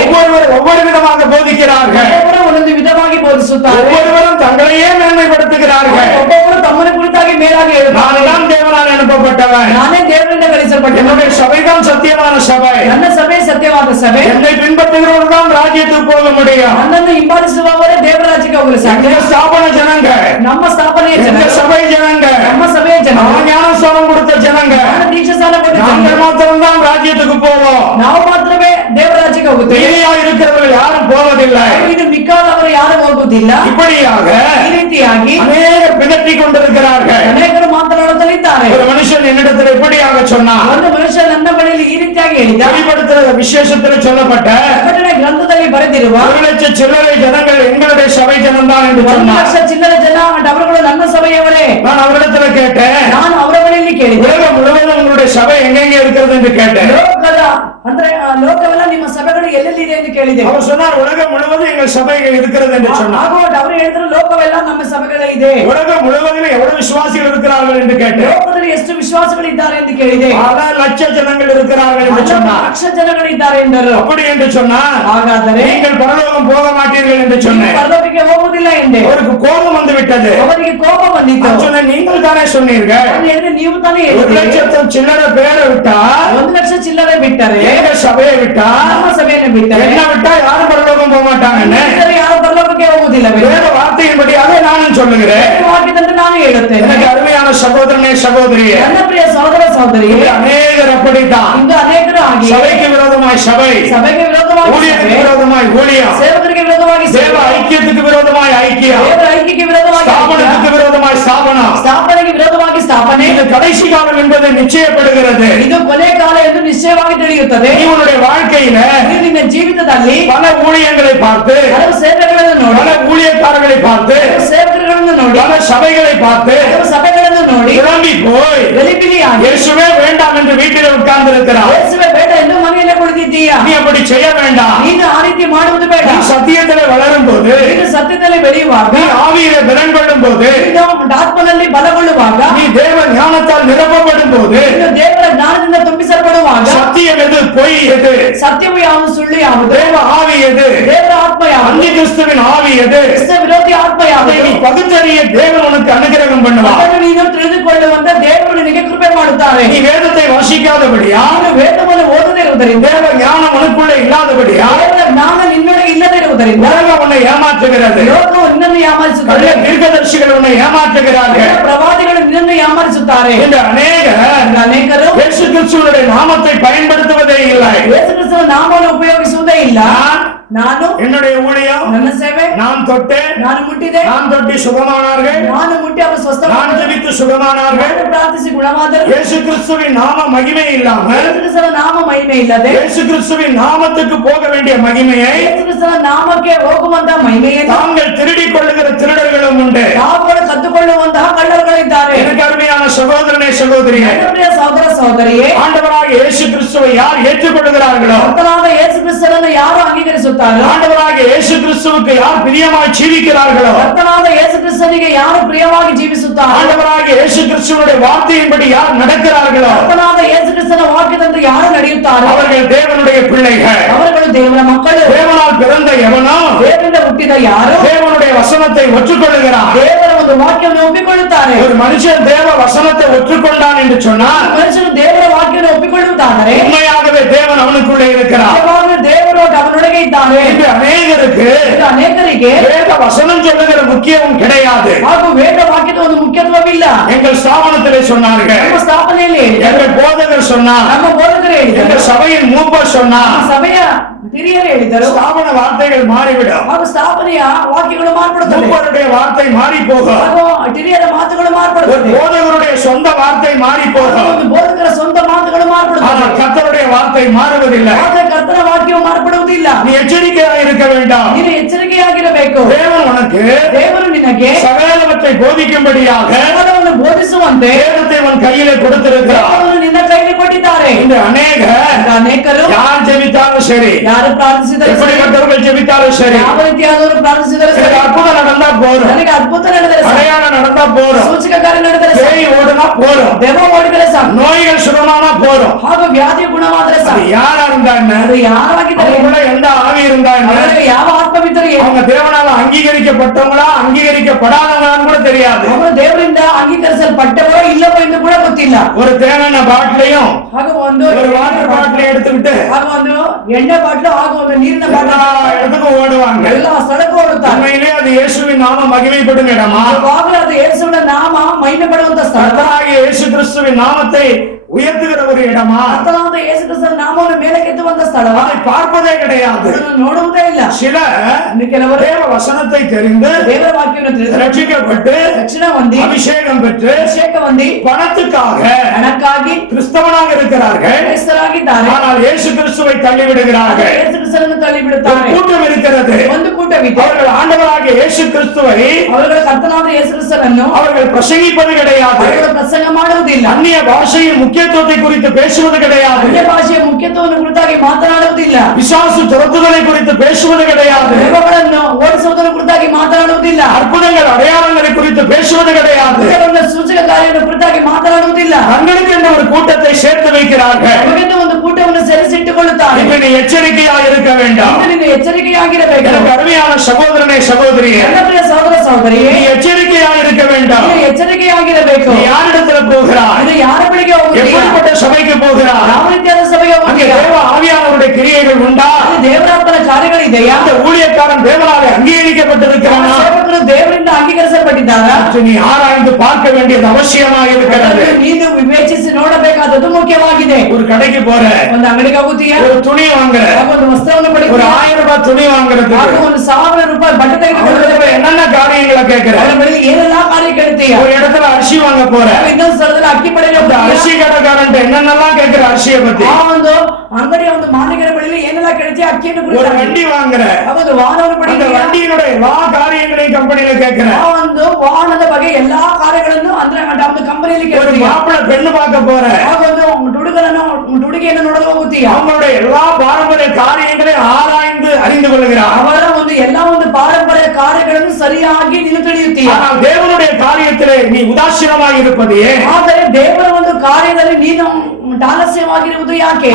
ஒவ்வொரு விதமாக போதிக்கிறார்கள். ಒಬ್ಬೊಬ್ಬರು ಒಂದೊಂದು ವಿಧವಾಗಿ ಬೋಧಿಸುತ್ತಾರೆ. ஒவ்வொருவரும் தங்களையே மேன்மைப்படுத்துகிறார்கள். ಒಬ್ಬೊಬ್ಬರು ತಮ್ಮನ ಕುರಿತಾಗಿ ಮೇಲಾಗಿ நான் ಹೇಳುತ್ತಾರೆ, தான் தேவனால் அனுப்பப்பட்டவன், ನಾನೇ ದೇವರಿಂದ ಕಳಿಸಲ್ಪಟ್ಟೆನು, என்னுடைய சபைதான் சத்தியமான சபை, ನನ್ನ ಸಭೆ ಸತ್ಯವಾದ ಸಭೆ, என்னை பின்பற்றுகிறவர்கள் தான் ராஜ்யத்துக்கு போக முடியும். ನನ್ನನ್ನು ಹಿಂಬಾಲಿಸುವವರೇ ದೇವರ ರಾಜ್ಯಕ್ಕೆ ಹೋಗಲು ಸಾಧ್ಯ. எங்க ஸ்தாபன ஜனங்க, ನಮ್ಮ ಸ್ಥಾಪನೆಯ ಜನ, எங்க சபை ஜனங்க, ನಮ್ಮ ಸಭೆಯ ಜನ, ஞானஸ்தானம் கொடுத்த ஜனங்க, ಜ್ಞಾನ ದೀಕ್ಷೆ ಸಾಲ ಕೊಟ್ಟ நாங்கள் ಜನ, மாத்திரம் தான் ராஜ்யத்துக்கு போவோம். ನಾವು ಮಾತ್ರವೇ ದೇವರ ರಾಜ್ಯಕ್ಕೆ ಹೋಗುತ್ತೇವೆ. வெளியா இருக்கிறவர்கள் யாரும் போவதில்லை. ಇದು ಮಿಕ್ಕಾದವರು ಯಾರು ಹೋಗುವುದಿಲ್ಲ. இப்படியாக ಈ ರೀತಿಯಾಗಿ அநேகர் பிதற்றிக் கொண்டிருக்கிறார்கள். ಅನೇಕರು ಮಾತನಾಡುತ್ತಲಿದ್ದಾರೆ. ஒரு மனுஷன் என்னிடத்தில் இப்படியாக சொன்னான். ಒಂದು ಮನುಷ್ಯ ನನ್ನ ಬಳಿಯಲ್ಲಿ ಈ ರೀತಿಯಾಗಿ ಹೇಳಿದ, வெளிப்படுத்துகிற விசேஷத்தில் சொல்லப்பட்ட ಪ್ರಕಟಣೆ ಗ್ರಂಥದಲ್ಲಿ ಬರೆದಿರುವ 1,00,000 சில்லறை ஜனங்கள் எங்களுடைய சபை ஜனம்தான் என்று 1 சொன்னார். ಲಕ್ಷ ಚಿಲ್ಲರೆ ಜನ ಅವರುಗಳು ನನ್ನ ಸಭೆಯವರೇ. நான் அவரிடத்துல கேட்டேன், ನಾನು ಅವರ ಬಳಿಯಲ್ಲಿ ಕೇಳಿದೆ, உலகம் முழுவதும் உங்களுடைய சபை எங்கெங்கே இருக்கிறது என்று கேட்டேன். ಲೋಕದ ಅಂದ್ರೆ ಲೋಕವೆಲ್ಲ ನಿಮ್ಮ ಸಭೆಗಳು ಎಲ್ಲೆಲ್ಲಿದೆ ಎಂದು ಕೇಳಿದೆ. அவர் சொன்னார், உலகம் முழுவதும் எங்கள் சபைகள் இருக்கிறது என்று சொன்னார். ಹಾಗೂ ಅವರು ಹೇಳಿದ್ರು ಲೋಕವೆಲ್ಲ ನಮ್ಮ ಸಭೆಗಳೇ ಇದೆ. உலகம் முழுவதும் எவ்வளவு விசுவாசிகள் இருக்கிறார்கள் என்று கேட்டேன். ಲೋಕದಲ್ಲಿ ಎಷ್ಟು ವಿಶ್ವಾಸಗಳಿದ್ದಾರೆ ಎಂದು ಕೇಳಿದೆ. 1,00,000 ஜனங்கள் இருக்கிறார்கள் என்று சொன்னார். ಲಕ್ಷ ಜನಗಳಿದ್ದಾರೆ ಎಂದರು. அப்படி என்று சொன்னார், ಹಾಗಾದರೆ நீங்கள் பரலோகம் போக மாட்டீர்கள் என்று ನೀವು சொன்னேன். ಪರಲೋಕಕ್ಕೆ ಹೋಗುವುದಿಲ್ಲ ಎಂದೆ. அவருக்கு கோபம் வந்து விட்டது. ಅವರಿಗೆ ಕೋಪ ಬಂದಿತ್ತು. நான் சொன்னேன், நீங்கள் தானே சொன்னீர்கள், ನಾನು ಹೇಳಿದ್ರೆ ನೀವು ತಾನೇ 1,00,000 சில்லறை பேரை விட்டா 1 ಲಕ್ಷ ಚಿಲ್ಲರೆ ಬಿಟ್ಟರೆ, எங்க சபையை விட்டா ನಮ್ಮ ಸಭೆಯನ್ನು ಬಿಟ್ಟರೆ, என்ன விட்டா யாரும் பரலோகம் போக மாட்டாங்கன்னு ಯಾರು ಪರಲೋಕಕ್ಕೆ ಪರಲೋಕಕ್ಕೆ ಹೋಗುವುದಿಲ್ಲವೇ? வேத வார்த்தையின்படியாக நானும் சொல்லுகிறேன். ವಾಕ್ಯದಂತೆ ನಾನು ಹೇಳುತ್ತೇನೆ. எனக்கு அருமையான சகோதரனே சகோதரியே, ನನ್ನ ಪ್ರಿಯ ಸಹೋದರ ಸಹೋದರಿಯೇ, அநேகர் அப்படித்தான். ಇಂದು ಅನೇಕರು ಹಾಗೆ சபைக்கு விரோதமாய் சபை, ಸಭೆಗೆ ವಿರೋಧವಾಗಿ ஊழியத்துக்கு விரோதமாய் ஊழியம், ಸೇವಕರಿಗೆ ವಿರೋಧವಾಗಿ தேவ ஐக்கியத்துக்கு விரோதமாய் ஐக்கியம், ದೇವರ ಐಕ್ಯಕ್ಕೆ ವಿರೋಧವಾಗಿ ஸ்தாபனத்துக்கு விரோதமாய் ஸ்தாபனம், ಸ್ಥಾಪನೆಗೆ ವಿರೋಧವಾಗಿ ಸ್ಥಾಪನೆ. இது கடைசி காலம் என்பது நிச்சயப்படுகிறது. ಇದು ಕೊನೆ ಕಾಲ ಎಂದು ನಿಶ್ಚಯವಾಗಿ ತಿಳಿಯುತ್ತದೆ. நீ உன்னுடைய வாழ்க்கையில ನೀನು ನಿನ್ನ ಜೀವಿತದಲ್ಲಿ பல ஊழியங்களை பார்த்து, ಹಲವು ಸೇವೆಗಳನ್ನು ನೋಡಿ, பல ஊழியக்காரர்களை பார்த்து, ಹಲವು ಸೇವಕರುಗಳನ್ನು ನೋಡಿ, பல சபைகளை பார்த்து ಹಲವು ಸಭೆಗಳನ್ನು ನೋಡಿ கிளம்பி போய் ಗಲಿಬಿಲಿಯಾಗಿ இயேசுவே வேண்டாம் என்று வீட்டில் உட்கார்ந்து இருக்கிறார். ಯೇಸುವೆ ಬೇಡ ಎಂದು ಮನೆಯಲ್ಲೇ ಕುಳಿತಿದ್ದೀಯಾ? நீ அப்படி செய்ய வேண்டாம். ನೀನು ಆ ರೀತಿ ಮಾಡುವುದು ಬೇಡ. நீ சத்தியத்திலே வளரும் போது, ನೀನು ಸತ್ಯದಲ್ಲಿ ಬೆಳೆಯುವಾಗ, நீ ஆவியிலே பலன் கொள்ளும் போது, ನೀನು ಆತ್ಮನಲ್ಲಿ ಬಲಗೊಳ್ಳುವಾಗ, நீ தேவ ஞானத்தால் நிரப்பப்படும் போது, ನೀನು ದೇವರ ಜ್ಞಾನದಿಂದ ತುಂಬಿಸಲ್ಪಡುವಾಗ, சத்தியம் எது பொய் எது, ಸತ್ಯವು ಯಾವುದು ಸುಳ್ಳು ಯಾವುದು, தேவ ஆவி எது, ದೇವರ ಆತ್ಮ ಯಾವುದು, அந்தி கிறிஸ்துவின் ஆவி எது, ಕ್ರಿಸ್ತ ವಿರೋಧಿ ಆತ್ಮ அதை ಯಾವುದು, நீ பகுத்தறிய தேவன் உனக்கு அனுகிரகம் பண்ணுவார். ಅದನ್ನು ನೀನು ತಿಳಿದುಕೊಳ್ಳುವಂತ ದೇವರು ನಿನಗೆ ಕೃಪೆ ಮಾಡುತ್ತಾರೆ. நீ வேதத்தை வாசிக்காதபடியா, ನೀನು ವೇದವನ್ನು ಓದದೇ ಇರುವುದರಿಂದ, தேவ ஞானம் உனக்குள்ளே இல்லாதபடியா, ದೇವರ ಜ್ಞಾನ ನಿನ್ನೊಳಗೆ ಇಲ್ಲದೇ ಇರುವುದರಿಂದ உலகம் உன்னை ஏமாற்றுகிறது. ಲೋಕವು ನಿನ್ನನ್ನು ಯಾಮಾರಿಸುತ್ತದೆ. தீர்க்கதரிசிகள் உன்னை ஏமாற்றுகிறார்கள். ಪ್ರವಾದಿಗಳು ನಿನ್ನನ್ನು ಯಾಮಾರಿಸುತ್ತಾರೆ. இந்த ಅನೇಕರು இயேசு கிறிஸ்துவினுடைய நாமத்தை பயன்படுத்துவதே இல்லை. ಯೇಸು ಕ್ರಿಸ್ತನ ನಾಮವನ್ನು ಉಪಯೋಗಿಸುವುದೇ ಇಲ್ಲ. ನಾನು என்னுடைய ஊழியம், ನನ್ನ ಸೇವೆ, நான் தொட்டேன், ನಾನು ಮುಟ್ಟಿದೆ, நான் தொட்டி சுகமானார்கள், ನಾನು ಮುಟ್ಟಿ ಅವರು ಸ್ವಸ್ಥ நான் ஜெபித்து சுகமானார்கள். ನಾನು ಪ್ರಾರ್ಥಿಸಿ ಗುಣವಾದರು. இயேசு கிறிஸ்துவின் நாம மகிமை இல்லாமல், ಯೇಸು ಕ್ರಿಸ್ತನ ನಾಮ ಮಹಿಮೆ ಇಲ್ಲದೆ, இயேசு கிறிஸ்துவின் நாமத்துக்கு போக வேண்டிய மகிமையை ಯೇಸು ಕ್ರಿಸ್ತನ ನಾಮಕ್ಕೆ ಹೋಗುವಂತ ಮಹಿಮೆಯನ್ನು தாங்கள் திருடிக் கொள்ளுகிற திருடர்களும் உண்டு. ನಾವುಗಳು ಕದ್ದುಕೊಳ್ಳುವಂತಹ ಕಳ್ಳರುಗಳಿದ್ದಾರೆ. எனக்கு அருமையான சகோதரனே சகோதரியே, ನನ್ನ ಪ್ರಿಯ ಸಹೋದರ ಸಹೋದರಿಯೇ, ஆண்டவராக இயேசு கிறிஸ்துவை யார் ஏற்றுக்கொள்ளுகிறார்களோ, ಕರ್ತನಾದ ಯೇಸು ಕ್ರಿಸ್ತನನ್ನು ಯಾರು ಅಂಗೀಕರಿಸುತ್ತಾರೋ, ஆண்டவராக இயேசு கிறிஸ்துவுக்கு யார் பிரியமாய் ஜீவிக்கிறார்களோ, ಕರ್ತನಾದ ಯೇಸು ಕ್ರಿಸ್ತನಿಗೆ ಯಾರು ಪ್ರಿಯವಾಗಿ ಜೀವಿಸುತ್ತಾರೋ, ஆண்டவராக இயேசு கிறிஸ்துவுடைய வார்த்தையின்படி யார் நடக்கிறார்களோ, ಕರ್ತನಾದ ಯೇಸು ಕ್ರಿಸ್ತನ ವಾಕ್ಯದಂತೆ ಯಾರು ನಡೆಯುತ್ತಾರೋ அவர்கள் தேவனுடைய பிள்ளைகள். ಅವರುಗಳು ದೇವರ ಮಕ್ಕಳು. தேவனால் பிறந்த எவனோ ದೇವರಿಂದ ಹುಟ್ಟಿದ ಯಾರು தேவனுடைய வசனத்தை ஒற்றுக்கொள்ளுகிறார். ದೇವರ ಒಂದು ವಾಕ್ಯವನ್ನು ಒಪ್ಪಿಕೊಳ್ಳುತ್ತಾರೆ. ஒரு மனுஷன் தேவ வசனத்தை ஒற்றுக்கொண்டான் என்று சொன்னால், ಮನುಷ್ಯನು ದೇವರ ವಾಕ್ಯವನ್ನು ಒಪ್ಪಿಕೊಳ್ಳುತ್ತಾದರೆ உண்மையாகவே தேவன் அவனுக்குள்ளே இருக்கிறார். ನಿಜವಾಗ್ಲೂ ದೇವರು ಅವನೊಳಗೆ ಇದ್ದಾನೆ. இன்று அநேகருக்கு ಇದು ಅನೇಕರಿಗೆ வேத வசனம் சொல்லுகிற முக்கியம் கிடையாது. ಹಾಗೂ ವೇದ ವಾಕ್ಯದ ಒಂದು ಮುಖ್ಯತ್ವವಿಲ್ಲ. எங்கள் ஸ்தாபனத்திலே சொன்னார்கள், ನಮ್ಮ ಸ್ಥಾಪನೆಯಲ್ಲಿ ಹೇಳಿದರು, எங்கள் போதகர் சொன்னார், ನಮ್ಮ ಬೋಧಕರು ಹೇಳಿದರು, எங்கள் சபையின் மூப்பர் சொன்னார். ನಮ್ಮ ಸಭೆಯ ಹಿರಿಯರು ಹೇಳಿದರು. ஸ்தாபன வார்த்தைகள் மாறிவிடும், ಹಾಗೂ ಸ್ಥಾಪನೆಯ ವಾಕ್ಯಗಳು ಮಾರ್ಪಡುತ್ತವೆ. மூப்பருடைய வார்த்தை மாறி போகும், ಹಾಗೂ ಹಿರಿಯರ ಮಾತುಗಳು ஒரு ಮಾರ್ಪಡುತ್ತವೆ. போதகருடைய சொந்த வார்த்தை மாறி போகும். ಒಂದು ಬೋಧಕರ ಸ್ವಂತ ಮಾತುಗಳು ஆனால் ಮಾರ್ಪಡುತ್ತವೆ. கர்த்தருடைய வார்த்தை மாறுவதில்லை. ಆದರೆ ಕರ್ತನ ವಾಕ್ಯವು ಮಾರ್ಪಡುವುದಿಲ್ಲ. நீ எச்சரிக்கையாக இருக்க வேண்டாம். ನೀನು ಎಚ್ಚರಿಕೆಯಾಗಿರಬೇಕು. தேவன் உனக்கு ದೇವರು ನಿನಗೆ சகலவற்றை போதிக்கும்படியாக ಸಕಲವನ್ನು ಬೋಧಿಸುವಂತೆ வேதத்தை உன் கையிலே கொடுத்திருக்கிறார். ದೇವರು ನಿನ್ನ ಕೈಗೆ ಕೊಟ್ಟಿದ್ದಾರೆ. இந்த ಅನೇಕರು யார் ஜெபித்தாலும் சரி, ಯಾರು ಪ್ರಾರ್ಥಿಸಿದರು ಸರಿ, எப்படிப்பட்டவர்கள் ஜெபித்தாலும் சரி, ಯಾವ ರೀತಿಯಾದವರು ಪ್ರಾರ್ಥಿಸಿದರು ಸರಿ, எனக்கு அற்புதம் நடந்தா போறோம், ನನಗೆ ಅದ್ಭುತ ನಡೆದರೆ ಸಾಕು, அடையாளம் நடந்தா போறோம், ಸೂಚಕ ಕಾರ್ಯ ನಡೆದರೆ ಸಾಕು, பேய் ஓடுனா போறோம், ದೆವ್ವ ಓಡಿದರೆ ಸಾಕು, நோய்கள் சுகமானா போறோம். ಹಾಗೂ ವ್ಯಾಧಿ ಗುಣವಾದರೆ அது ಸಾಕು. யாரா இருந்தா என்ன, ಅದು ಯಾರಾಗಿದ್ದಾರೆ, அவங்களுக்குள்ள எந்த ஆவி இருந்தா என்ன, ಅವರಿಗೆ ಯಾವ ಆತ್ಮವಿದ್ದರೆ ಏನು, அவங்க தேவனால அங்கீகரிக்கப்பட்டவங்களா அங்கீகரிக்கப்படாதவங்களான்னு கூட தெரியாது. ಅವರು ದೇವರಿಂದ ಅಂಗೀಕರಿಸಲ್ಪಟ್ಟವೋ ಇಲ್ಲವೋ ಎಂದು ಕೂಡ ಗೊತ್ತಿಲ್ಲ. ஒரு தேவையான பாட்டிலையும் ಹಾಗೂ ಒಂದು ஒரு வாட்டர் பாட்டிலையும் எடுத்துக்கிட்டு ಹಾಗೂ ಒಂದು ಎಣ್ಣೆ ಬಾಟ್ಲು ಹಾಗೂ ಒಂದು ನೀರಿನ எல்லா ಬಾಟ್ಲು இடத்துக்கும் ஓடுவாங்க. ಎಲ್ಲ ಸ್ಥಳಕ್ಕೂ ಓಡುತ್ತಾರೆ. உண்மையிலே அது இயேசுவின் நாமம் மகிமைப்படும் இடமா? ಯಾವಾಗಲೂ ಅದು ಯೇಸುವಿನ ನಾಮ ಮಹಿಮೆ ಪಡುವಂತ ಸ್ಥಳ. கர்த்தராகிய இயேசு கிறிஸ்துவின் நாமத்தை உயர்த்துகிற ஒரு இடமா? ಕರ್ತನಾದ ಯೇಸು ಕ್ರಿಸ್ತನ ನಾಮವನ್ನು ಮೇಲಕ್ಕೆತ್ತುವಂತ ಸ್ಥಳ. அதை பார்ப்பதே கிடையாது. ಅದನ್ನು ನೋಡುವುದೇ ಇಲ್ಲ. சில ಇನ್ನು ಕೆಲವರು தேவ வசனத்தை தெரிந்து ದೇವರ ವಾಕ್ಯವನ್ನು ತಿಳಿದು ரட்சிக்கப்பட்டு ರಕ್ಷಣ ಹೊಂದಿ அபிஷேகம் பெற்று ಅಭಿಷೇಕ ಹೊಂದಿ பணத்துக்காக ಹಣಕ್ಕಾಗಿ கிறிஸ்தவனாக இருக்கிறார்கள். ಕ್ರೈಸ್ತರಾಗಿದ್ದಾರೆ. ஆனால் இயேசு கிறிஸ்துவை தள்ளிவிடுகிறார்கள். ಯೇಸು ಕ್ರಿಸ್ತನನ್ನು ತಳ್ಳಿ ஒரு ಬಿಡುತ್ತಾರೆ. கூட்டம் இருக்கிறது. ಒಂದು ಕೂಟವಿದೆ. அவர்கள் ஆண்டவராகிய இயேசு கிறிஸ்துவை ಅವರುಗಳ ಕರ್ತನಾದ ಯೇಸು ಕ್ರಿಸ್ತನನ್ನು அவர்கள் பிரசங்கிப்பது கிடையாது. ಅವರುಗಳು ಪ್ರಸಂಗ ಮಾಡುವುದಿಲ್ಲ. அந்நிய பாஷையின் முக்கியத்துவத்தை குறித்து பேசுவது கிடையாது. ಅನ್ಯ ಭಾಷೆಯ ಮುಖ್ಯತ್ವವನ್ನು ಕುರಿತಾಗಿ ಮಾತನಾಡುವುದಿಲ್ಲ. பிசாசு துரத்துதலை குறித்து பேசுவது கிடையாது. ದೆವ್ವಗಳನ್ನು ಓಡಿಸುವುದರ ಕುರಿತಾಗಿ ಮಾತನಾಡುವುದಿಲ್ಲ. அற்புதங்கள் அடையாளங்களை குறித்து பேசுவது கிடையாது. ಅದ್ಭುತಗಳ ಸೂಚಕ ಕಾರ್ಯವನ್ನು ಕುರಿತಾಗಿ ಮಾತನಾಡುವುದಿಲ್ಲ. தங்களுக்கு என்ற ஒரு கூட்டத்தை சேர்த்து வைக்கிறார்கள். ನಮಗೆಂದು ಒಂದು ಕೂಟವನ್ನು ಸೇರಿಸಿಟ್ಟುಕೊಳ್ಳುತ್ತಾರೆ. இன்று நீ எச்சரிக்கையாக இருக்க வேண்டாம். ಇಂದು ನೀನು ಎಚ್ಚರಿಕೆಯಾಗಿರಬೇಕು. எனக்கு அருமையான சகோதரனே சகோதரியே, ನನ್ನ ಪ್ರಿಯ ಸಹೋದರ ಸಹೋದರಿಯೇ, நீ எச்சரிக்கையாக இருக்க வேண்டாம். ನೀನು ಎಚ್ಚರಿಕೆಯಾಗಿರಬೇಕು. நீ யாரிடத்துல போகிறாய்? ಇದು ಯಾರ ಬಳಿಗೆ ಹೋಗುತ್ತೀಯಾ? எப்படிப்பட்ட சபைக்கு போகிறாய்? ಯಾವ ರೀತಿಯಾದ ಸಭೆಗೆ அங்கே ಹೋಗುತ್ತೀಯಾ? தேவ ஆவியானவருடைய கிரியைகள் உண்டா? ಅಲ್ಲಿ ದೇವರಾತ್ಮನ ಕಾರ್ಯಗಳಿದೆಯಾ? அந்த ஊழியக்காரன் தேவனாலே ಅಂಗೀಕರಿಸಲ್ಪಟ್ಟಿರುತ್ತಾನಾ ಸೇವಕರು ದೇವರಿಂದ ಅಂಗೀಕರಿಸಲ್ಪಟ್ಟಿದ್ದಾರಾ ನೀ ಆರಾய்ந்து பார்க்க வேண்டியது அவசியமாக இருக்கிறது. ನೀನು ವಿವೇಚಿಸಿ ನೋಡಬೇಕಾದದ್ದು ಮುಖ್ಯವಾಗಿದೆ. ஒரு கடைக்கு போற, ಒಂದು ಅಂಗಡಿಗೆ ಹೋಗುತ್ತೀಯಾ, ஒரு துணி வாங்குற, ಒಂದು ವಸ್ತ್ರವನ್ನು ஒரு ಪಡೆಯುತ್ತೀಯಾ, 1000 ரூபாய் துணி வாங்குறதுக்கு ಒಂದು 1000 ರೂಪಾಯಿ ಬಟ್ಟೆ ತೆಗೆದುಕೊಳ್ಳುವುದಕ್ಕೆ என்னென்ன காரியங்களை கேட்கிற, ಅವರ ಬಳಿ ಏನೆಲ್ಲಾ ಕಾರ್ಯ ಕೇಳ್ತೀಯಾ, ஒரு இடத்துல அரிசி வாங்க போற, ಇನ್ನೊಂದು ಸ್ಥಳದಲ್ಲಿ ಅಕ್ಕಿ ಪಡೆಯಲು அரிசி கடைக்காரன் என்னென்னலாம் கேட்கிற அரிசியை பத்தி, ಆ ಒಂದು ಅಂಗಡಿಯ ಒಂದು ಮಾಲೀಕರ ಬಳಿ ಏನೆಲ್ಲಾ ಕೇಳ್ತೀಯಾ, ಅಕ್ಕಿಯನ್ನು ஒரு ಕುರಿತು வண்டி வாங்குற, ಒಂದು ವಾಹನವನ್ನು அந்த ಪಡೆಯುತ್ತೀಯಾ, வண்டியினுடைய எல்லா காரியங்களையும் கம்பெனில கேட்கிற, ಆ ಒಂದು ವಾಹನದ ಬಗ್ಗೆ ಎಲ್ಲಾ ಕಾರ್ಯಗಳನ್ನು ಅಂದ್ರೆ ಆ ಒಂದು ಕಂಪನಿಯಲ್ಲಿ ஒரு ಕೇಳ್ತೀಯಾ, மாப்பிள்ளை பெண்ணு பார்க்க போற, ಆ ಒಂದು ಹುಡುಗಿಯನ್ನು ನೋಡಲು ಹೋಗುತ್ತೀಯಾ, அவங்களுடைய எல்லா பாரம்பரிய காரியங்களையும் ஆராய்ந்து அறிந்து கொள்கிறார். ಅವರ ಒಂದು ಎಲ್ಲಾ ಒಂದು ಪಾರಂಪರ್ಯ ಕಾರ್ಯಗಳನ್ನು ಸರಿಯಾಗಿ ನೀನು ತಿಳಿಯುತ್ತೀಯಾ. ஆனால் தேவனுடைய காரியத்திலே நீ உதாசீனமாக இருப்பது ஏன்? ಆದರೆ ದೇವರ ಒಂದು ಕಾರ್ಯದಲ್ಲಿ ನೀನು ಆಲಸ್ಯವಾಗಿರುವುದು ಯಾಕೆ?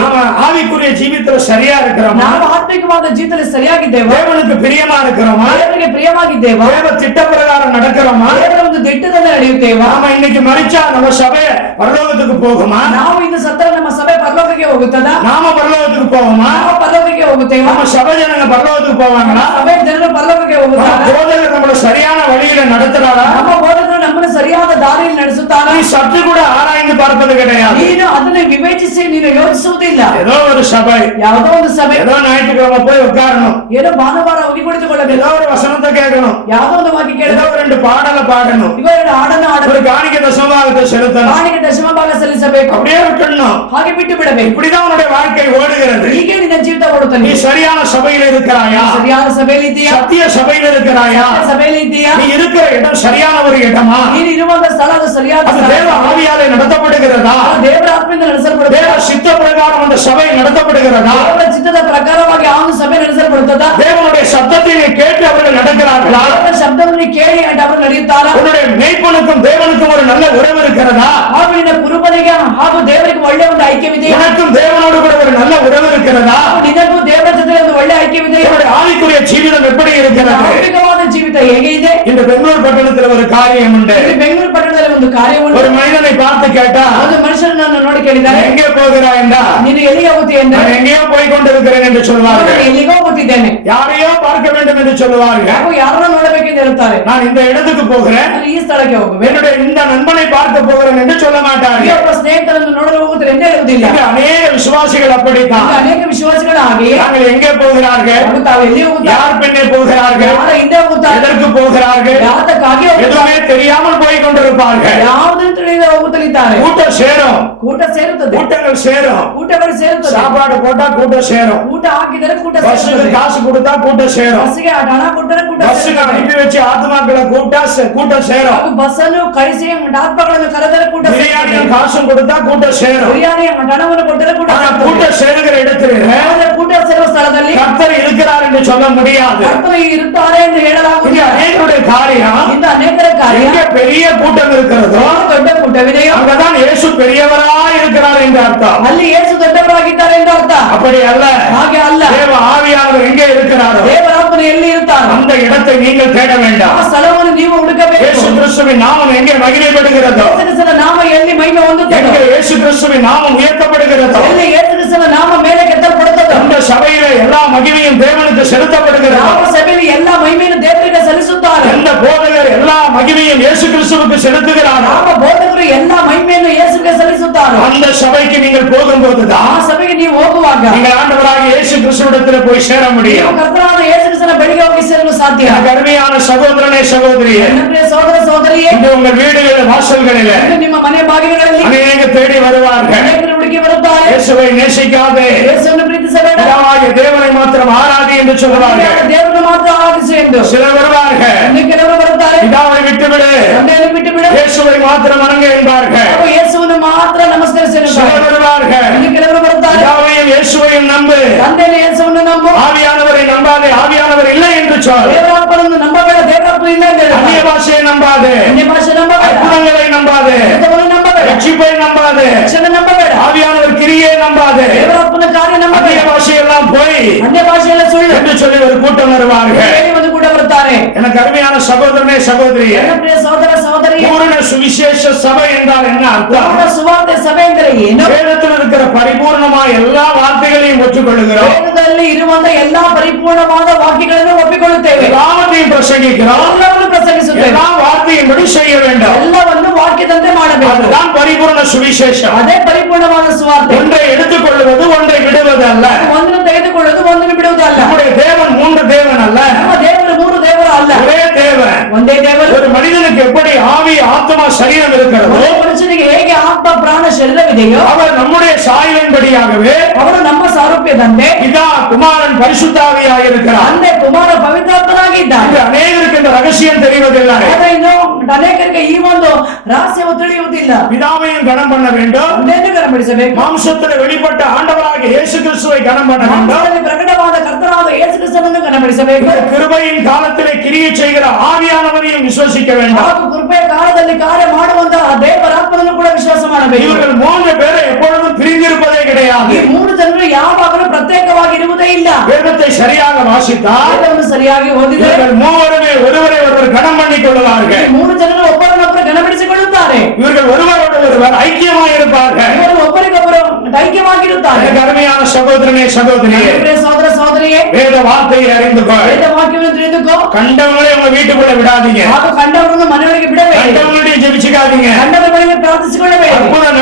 ஆவிக்குரிய ஜீவித்துல சரியா இருக்கிறோமா? ನಾವು ಆತ್ಮಿಕವಾದ ಜೀವಿತದಲ್ಲಿ ಸರಿಯಾಗಿದ್ದೇವೆ, தேவனுக்கு பிரியமா இருக்கிறோமா? ದೇವರಿಗೆ ಪ್ರಿಯವಾಗಿದ್ದೇವೆ, தேவ திட்ட பிரகாரம் நடக்கிறோமா? ದೇವರ ಒಂದು ದಿಟ್ಟದಲ್ಲಿ ನಡೆಯುತ್ತೇವೆ. நாம இன்னைக்கு மரிச்சா நம்ம சபை பரலோகத்துக்கு போகுமா? ನಾವು ಇನ್ನು ಸತ್ತರ ನಮ್ಮ ಸಭೆ ಪರಲೋಕಕ್ಕೆ ಹೋಗುತ್ತದಾ? நாம பரலோகத்துக்கு போவோமா? ನಾವು ಪರಲೋಕಕ್ಕೆ ಹೋಗುತ್ತೇವೆ. நம்ம சபை ஜனங்க பரலோகத்துக்கு போவாங்களா? ಸಭೆ ಜನರು ಪರಲೋಕಕ್ಕೆ நம்ம ಹೋಗುತ್ತಾರೆ. போதகர் நம்மள சரியான வழியில நடத்துறாரா? ನಮ್ಮ ಬೋಧಕರು ನಮ್ಮನ್ನು ಸರಿಯಾದ ದಾರಿಯಲ್ಲಿ ನಡೆಸುತ್ತಾರೆ. நீ சற்று கூட ஆராய்ந்து பார்ப்பது கிடையாது. ನೀನು ಅದನ್ನು ವಿವೇಚಿಸಿ ನೀನು ಯೋಚಿಸುವುದಿಲ್ಲ. ஏதோ ஒரு சபை, ಯಾವುದೋ ಒಂದು ಸಭೆ, ஏதோ ஞாயிற்றுக்கிழமை போய் உட்காரணும், ಏನೋ ಭಾನುವಾರ ಹೋಗಿ ಕುಳಿತುಕೊಳ್ಳಬೇಕು, ஏதோ ஒரு வசனத்தை கேட்கணும், ಯಾವುದೋ ಒಂದು ವಾಕ್ಯ ஏதோ ಕೇಳಬೇಕು, 2 பாடலை பாடணும், ಇವೆರಡು ಹಾಡನ್ನು ஒரு ಆಡಬೇಕು, காணிக்கை தசமபாகத்தை செலுத்தணும், ಕಾಣಿಕೆ ದಶಮ ಭಾಗ ಸಲ್ಲಿಸಬೇಕು, அப்படியே விட்டுடணும். ಹಾಗೆ ಬಿಟ್ಟು ಬಿಡಬೇಕು. இப்படிதான் உன்னுடைய வாழ்க்கை ஓடுகிறது. ಹೀಗೆ ನಿನ್ನ ಜೀವಿತ ಓಡುತ್ತಾನೆ. நீ சரியான சபையில் இருக்கிறாயா? ಸರಿಯಾದ ಸಭೆಯಲ್ಲಿ ಇದೆಯಾ? சத்திய சபையில் இருக்கிறாயா? ಸಭೆಯಲ್ಲಿ ಇದೆಯಾ? நீ இருக்கிற இடம் சரியான ஒரு இடமா? ನೀನು ಇರುವಂತ ಸ್ಥಳ ಅದು ಸರಿಯಾದ அது ಸ್ಥಳ. தேவ ஆவியாலே நடத்தப்படுகிறதா? ದೇವರ ಆತ್ಮದಿಂದ ನಡೆಸಲ್ಪಡುತ್ತದೆ. தேவ சித்த பிரகாரம் அந்த சபை நடத்தப்படுகிறதா? ದೇವರ ಚಿತ್ತದ ಪ್ರಕಾರವಾಗಿ ಆ ಒಂದು ಸಭೆ ನಡೆಸಲ್ಪಡುತ್ತದಾ? தேவனுடைய சத்தத்தை நீ கேட்டு அவர்கள் நடக்கிறார்களா? ದೇವರ ಶಬ್ದವನ್ನು ಕೇಳಿ ಅವರು ನಡೆಯುತ್ತಾರಾ? உன்னுடைய மேய்ப்பனுக்கும் தேவனுக்கும் ஒரு நல்ல உறவு இருக்கிறதா? ಹಾಗೂ ನಿನ್ನ ಕುರುಬನಿಗೆ ಹಾಗೂ ದೇವರಿಗೆ ಒಳ್ಳೆಯ ಒಂದು ಐಕ್ಯವಿದೆ. உனக்கும் தேவனோடு கூட ஒரு நல்ல உறவு இருக்கிறதா? ನಿನಗೂ ದೇವರ ಜೊತೆ ಒಂದು ಒಳ್ಳೆಯ ಐಕ್ಯವಿದೆ. உன்னுடைய ஆவிக்குரிய ஜீவிதம் எப்படி இருக்கிறது? ಆತ್ಮಿಕವಾದ ಜೀವಿತ ಹೇಗೆ ಇದೆ? இந்த பெங்களூர் பட்டணத்தில் ஒரு காரியம் உண்டு. ಇಲ್ಲಿ ಬೆಂಗಳೂರು ಪಟ್ಟಣದಲ್ಲಿ ಒಂದು ಕಾರ್ಯ ಉಂಟು. ஒரு மனிதனை பார்த்து கேட்டா, ಒಂದು ಮನುಷ್ಯನನ್ನು ನೋಡಿ ಕೇಳಿದ್ದಾರೆ, எங்கே போகிறாய் என்றா, ನೀನು ಎಲ್ಲಿಗೆ ಹೋಗುತ್ತೀಯ ಎಂದರೆ, நான் எங்கேயோ போய் கொண்டிருக்கிறேன் என்று சொல்வார்கள். ನಾನು ಎಲ್ಲಿಗೋ ಹೋಗುತ್ತಿದ್ದೇನೆ. யாரையோ பார்க்க வேண்டும் என்று சொல்லுவார்கள். ಹಾಗೂ ಯಾರನ್ನ ನೋಡಬೇಕೆಂದು ಹೇಳುತ್ತಾರೆ. நான் இந்த இடத்துக்கு போகிறேன், ನಾನು ಈ ಸ್ಥಳಕ್ಕೆ ಹೋಗುವೆ, என்னுடைய இந்த நண்பனை பார்க்க போகிறேன் என்று சொல்ல ಈ மாட்டார்கள். ಒಬ್ಬ ಸ್ನೇಹಿತರನ್ನು ನೋಡಲು ಹೋಗುತ್ತಾರೆ ಎಂದೇ ಹೇಳುವುದಿಲ್ಲ. இங்க அநேக விசுவாசிகள் அப்படித்தான். ಈಗ ಅನೇಕ ವಿಶ್ವಾಸಿಗಳು ಹಾಗೆಯೇ நாங்கள் எங்கே போகிறார்கள், ಅವರು ತಾವು ಎಲ್ಲಿ ಹೋಗುತ್ತಾರೆ, யார் பின்னே போகிறார்கள், ಯಾರ ಹಿಂದೆ ಹೋಗುತ್ತಾರೆ, எதற்கு போகிறார்கள், ಯಾತಕ್ಕಾಗಿ ಹೋಗುತ್ತಾರೆ, எதுவுமே தெரியாமல் போய் கொண்டிருப்பார்கள். ಯಾವುದನ್ನು ತಿಳಿಯದೆ ಹೋಗುತ್ತಲಿದ್ದಾರೆ. கூட்டம் சேரும், ಊಟ ಸೇರುತ್ತದೆ, கூட்டங்கள் சேரும், ಊಟಗಳು ಸೇರುತ್ತದೆ. சாப்பாடு போட்டா கூட்டம் சேரும், ಊಟ ಹಾಕಿದರೆ ಕೂಟ பஸ்ஸுக்கு ಸೇರುತ್ತದೆ. காசு கொடுத்தா கூட்டம் சேரும், ಬಸ್ಸಿಗೆ ಹಣ ಕೊಟ್ಟರೆ ಕೂಟ பஸ்ஸுக்கு ಸೇರುತ್ತದೆ. அனுப்பி வச்சு ஆத்மாக்களை கூட்டா கூட்டம் சேரும், ಹಾಗೂ ಬಸ್ಸನ್ನು ಕಳಿಸಿ ಆತ್ಮಗಳನ್ನು ಕರೆದರೆ ಕೂಟ பிரியாணி ಸೇರುತ್ತದೆ. காசும் கொடுத்தா கூட்டம் சேரும். ಬಿರಿಯಾನಿ ಹಣವನ್ನು ಕೊಟ್ಟರೆ ಕೂಟ ஆனா ಸೇರುತ್ತದೆ. கூட்டம் சேருகிற இடத்துல ಆದರೆ ಕೂಟ ಸೇರುವ ಸ್ಥಳದಲ್ಲಿ கர்த்தர் இருக்கிறார் என்று சொல்ல முடியாது. ಕರ್ತರು ಇರುತ್ತಾರೆ ಎಂದು இங்க ಹೇಳಲಾಗುವುದಿಲ್ಲ. அநேகருடைய காரியம், ಇಂಥ ಅನೇಕರ ಕಾರ್ಯ எங்க பெரிய கூட்டம் இருக்கிறதோ ದೊಡ್ಡ ಕೂಟವಿದೆಯೋ அங்கதான் இயேசு பெரியவராய் இருக்கிறார் என்று அர்த்தம். ಅಲ್ಲಿ ಯೇಸು ದೊಡ್ಡವರಾಗಿದ್ದಾರೆ ಎಂದು ಅರ್ಥ. அப்படி அல்ல, ಹಾಗೆ ಅಲ್ಲ, தேவ ஆவியானவர் எங்கே இருக்கிறாரோ ದೇವರಾತ್ಮನು ಎಲ್ಲಿ ಇರುತ್ತಾನೋ அந்த இடத்தை நீங்கள் தேட ಆ வேண்டாம். ಸ್ಥಳವನ್ನು ನೀವು ಹುಡುಕಬೇಕು. இயேசு கிறிஸ்துவின் நாமம் எங்கே மகிமைப்படுகிறதோ, ಯೇಸುಕ್ರಿಸ್ತನ ನಾಮ ಎಲ್ಲಿ ಮಹಿಮೆ ಹೊಂದುತ್ತದೋ, எங்கே இயேசு கிறிஸ்துவின் நாமம் உயர்த்தப்படுகிறதோ, ಎಲ್ಲಿ ಯೇಸುಕ್ರಿಸ್ತನ ನಾಮ ಮೇಲೆ ಕೆತ್ತಲ್ಪಡುತ್ತದೋ, அந்த சபையில எல்லா மகிமையும் தேவனுக்கு செலுத்தப்படுகிறதோ, ಯಾವ ಸಭೆಯಲ್ಲಿ ಎಲ್ಲ ಮಹಿಮೆಯನ್ನು ದೇವರಿಗೆ ಸಲ್ಲಿಸುತ್ತಾರೆ, எந்த போதகர் எல்லா மகிமையும் இயேசு கிறிஸ்துவுக்கு செலுத்துகிறாரோ ಯಾವ ಬೋಧಕರು ಎಲ್ಲ ಮಹಿಮೆಯನ್ನು ಯೇಸುವಿಗೆ ಸಲ್ಲಿಸುತ್ತಾರೆ, அந்த சபைக்கு நீங்கள் ಆ போகும்போதுதான் ಸಭೆಗೆ ನೀವು ಹೋಗುವಾಗ நீங்கள் ஆண்டவராக இயேசு கிறிஸ்துவிடத்தில் போய் சேர ನೀವು முடியும். ಕರ್ತನಾದ ಯೇಸುಕ್ರಿಸ್ತನ ಬಳಿಗೆ ಹೋಗಿ ಸೇರಲು ಸಾಧ್ಯ. எனக்கு அருமையான சகோதரனே சகோதரியே, ನನ್ನ ಪ್ರಿಯ ಸಹೋದರ ಸಹೋದರಿಯೇ, இன்று உங்கள் வீடுகளில் வாசல்களில் ಇಂದು ನಿಮ್ಮ ಮನೆ ಬಾಗಿಲುಗಳಲ್ಲಿ அநேக தேடி வருவார்கள். ಅನೇಕರು ಹುಡುಕಿ ಬರುತ್ತಾರೆ. இயேசுவை நேசிக்காதே, ಯೇಸುವನ್ನು ಪ್ರೀತಿಸಬೇಡ, பிதாவாகிய தேவனை மாத்திரம் ஆராதி என்று சொல்லுவார்கள். ದೇವರನ್ನು ಮಾತ್ರ ಆರಾಧಿಸು ಎಂದು. சிலர் வருவார்கள், ಇನ್ನು ಕೆಲವರು ಬರುತ್ತಾರೆ, பிதாவை விட்டுவிடு, ತಂದೆಯನ್ನು ಬಿಟ್ಟು ಬಿಡು, இயேசுவை மாத்திரம் வணங்க என்பார்கள். ಹಾಗೂ ಯೇಸುವನ್ನು ಮಾತ್ರ ನಮಸ್ಕರಿಸು ಎನ್ನುತ್ತಾರೆ. சிலர் வருவார்கள், ಇನ್ನು ಕೆಲವರು ಬರುತ್ತಾರೆ, பிதாவையும் இயேசுவையும் நம்பு, ತಂದೆಯನ್ನು ಯೇಸುವನ್ನು ನಂಬು, ஆவியானவரை நம்பாதே, ஆவியானவர் இல்லை என்று சொல். ದೇವರಾತ್ಮನನ್ನು ನಂಬಬೇಡ, ದೇವರಾತ್ಮ ಇಲ್ಲ ಎಂದು அந்நிய ಹೇಳುತ್ತಾರೆ. பாஷையை நம்பாதே, ಅನ್ಯ ಭಾಷೆ ನಂಬಬೇಡ, அற்புதங்களை நம்பாதே, ಅದ್ಭುತವನ್ನು ನಂಬಬೇಡ, ரட்சிப்பை நம்பாதே, ರಕ್ಷಣೆ ನಂಬಬೇಡ, ஆவியானவர் கிரியை நம்பாதே, ದೇವರಾತ್ಮನ ಕಾರ್ಯ அந்நிய ನಂಬಬೇಡ, பாஷையெல்லாம் போய் ಅನ್ಯ ಭಾಷೆಯೆಲ್ಲ ಸುಳ್ಳು என்று சொல்லி ஒரு கூட்டம் வருவார்கள். ಹೇಳಿ ಒಂದು ಕೂಡ ಬರುತ್ತಾರೆ. ಕೊಡುತ್ತಾರೆ. எனக்கு அருமையான சகோதரனே சகோதரியே, ನನ್ನ ಪ್ರಿಯ ಸಹೋದರ ಸಹೋದರಿಯೇ, பூரண சுவிசேஷ சபை என்றால் என்ன அர்த்தம்? ಪೂರ್ಣ ಸುವಾರ್ತೆ ಸಭೆ ಎಂದರೆ ಏನು? வேதத்தில் இருக்கிற பரிபூர்ணமா எல்லா வார்த்தைகளையும் ஒற்றுக்கொள்ளுகிறோம், ವೇದದಲ್ಲಿ ಇರುವಂತ ಎಲ್ಲಾ ಪರಿಪೂರ್ಣವಾದ ವಾಕ್ಯಗಳನ್ನು ಒಪ್ಪಿಕೊಳ್ಳುತ್ತೇವೆ, எல்லாவற்றையும் பிரசங்கிக்கிறோம், ಎಲ್ಲವನ್ನು ಪ್ರಸಂಗಿಸುತ್ತೇವೆ, எல்லா வார்த்தையின்படி செய்ய வேண்டும். ಎಲ್ಲವನ್ನು ವಾಕ್ಯದಂತೆ ಮಾಡಬೇಕು. அதுதான் பரிபூர்ண சுவிசேஷம். ಅದೇ ಪರಿಪೂರ್ಣವಾದ ಸುವಾರ್ತೆ. ஒன்றை எடுத்துக்கொள்வது ஒன்றை விடுவது அல்ல. ಒಂದನ್ನು ತೆಗೆದುಕೊಳ್ಳುವುದು ಒಂದನ್ನು ಬಿಡುವುದಲ್ಲ. நம்முடைய தேவன் மூன்று தேவன் அல்ல, ನಮ್ಮ ದೇವರು ಮೂರು ದೇವರು ಅಲ್ಲ, ஒரே தேவன். ಒಂದೇ ದೇವರು. ஒரு மனிதனுக்கு எப்படி ஆவி ஆத்மா சரீரம் இருக்கிறதோ, ಒಬ್ಬ ಮನುಷ್ಯನಿಗೆ ಹೇಗೆ ಆತ್ಮ ಪ್ರಾಣ ಶರೀರವಿದೆಯೋ, அவர் நம்முடைய சாயலின்படியாகவே ಅವರು ನಮ್ಮ ಸಾರೂಪ್ಯದಂತೆ இதா குமாரன் பரிசுத்தாவியாக இருக்கிறார். ತಂದೆ ಕುಮಾರ ಪವಿತ್ರಾತ್ಮನಾಗಿದ್ದಾನೆ. இது அநேகருக்கு இந்த ரகசியம் தெரிவதில்லை. ಆದ್ರೆ ಇನ್ನು ಅನೇಕರಿಗೆ ಈ ಒಂದು ರಹಸ್ಯವು ತಿಳಿಯುವುದಿಲ್ಲ. பிதாவையும் கனம் பண்ண வேண்டும், ಒಂದೇನು ಗಮನಿಸಬೇಕು, மாம்சத்தில் வெளிப்பட்ட ஆண்டவராக இயேசு கிறிஸ்துவை கனம் பண்ண வேண்டும், ಮಾಂಸದಲ್ಲಿ ಪ್ರಕಟವಾದ ಕರ್ತನಾದ ಯೇಸು ಕ್ರಿಸ್ತನನ್ನು ಗಮನಿಸಬೇಕು, இந்த கிருபையின் காலத்திலே கிரியை செய்கிற ஆவியானவரையும் விசுவசிக்க வேண்டும். ಹಾಗೂ ಕೃಪೆಯ ಕಾಲದಲ್ಲಿ ಕಾರ್ಯ ಮಾಡುವಂತಹ ದೇವರಾತ್ಮನನ್ನು ಕೂಡ ವಿಶ್ವಾಸ ಮಾಡಬೇಕು. இவர்கள் மூன்று பேரை எப்பொழுதும் பிரிந்திருப்பதே கிடையாது. ಈ ಮೂರು ಜನರು ಯಾವಾಗಲೂ ಪ್ರತ್ಯೇಕವಾಗಿರುವುದೇ ಇಲ್ಲ. வேதத்தை சரியாக வாசித்தால் ವೇದವನ್ನು ಸರಿಯಾಗಿ ಓದಿದರೆ இவர்கள் மூவருமே ஒருவரை ஒருவர் கனம் பண்ணிக் ಈ கொள்வார்கள். ಮೂರು ಜನರು ಒಬ್ಬರನ್ನೊಬ್ಬರು ಗಮನಿಸಿಕೊಳ್ಳುತ್ತಾರೆ. இவர்கள் ஒருவரோடு ஒருவர் ஐக்கியமாக இருப்பார்கள். ಇವರು ಒಬ್ಬರಿಗೊಬ್ಬರು ಐಕ್ಯವಾಗಿರುತ್ತಾರೆ. எனக்கு அருமையான சகோதரனே சகோதரியே, ಪ್ರಿಯ ಸಹೋದರ ಸಹೋದರಿಯೇ, வேத வார்த்தையை அறிந்து கொள். ವೇದ ವಾಕ್ಯವನ್ನು ತಿಳಿದುಕೋ. கண்டவங்களே உங்க வீட்டுக்குள்ள விடாதீங்க, ಹಾಗೂ ಕಂಡವರನ್ನು ಮನೆಯೊಳಗೆ ಬಿಡಬೇಡಿ, கண்டவங்களுடைய ஜெபிச்சுக்காதீங்க. ಕಂಡವರ ಬಳಿಗೆ ಪ್ರಾರ್ಥಿಸಿಕೊಳ್ಳಬೇಡಿ, அற்புதம்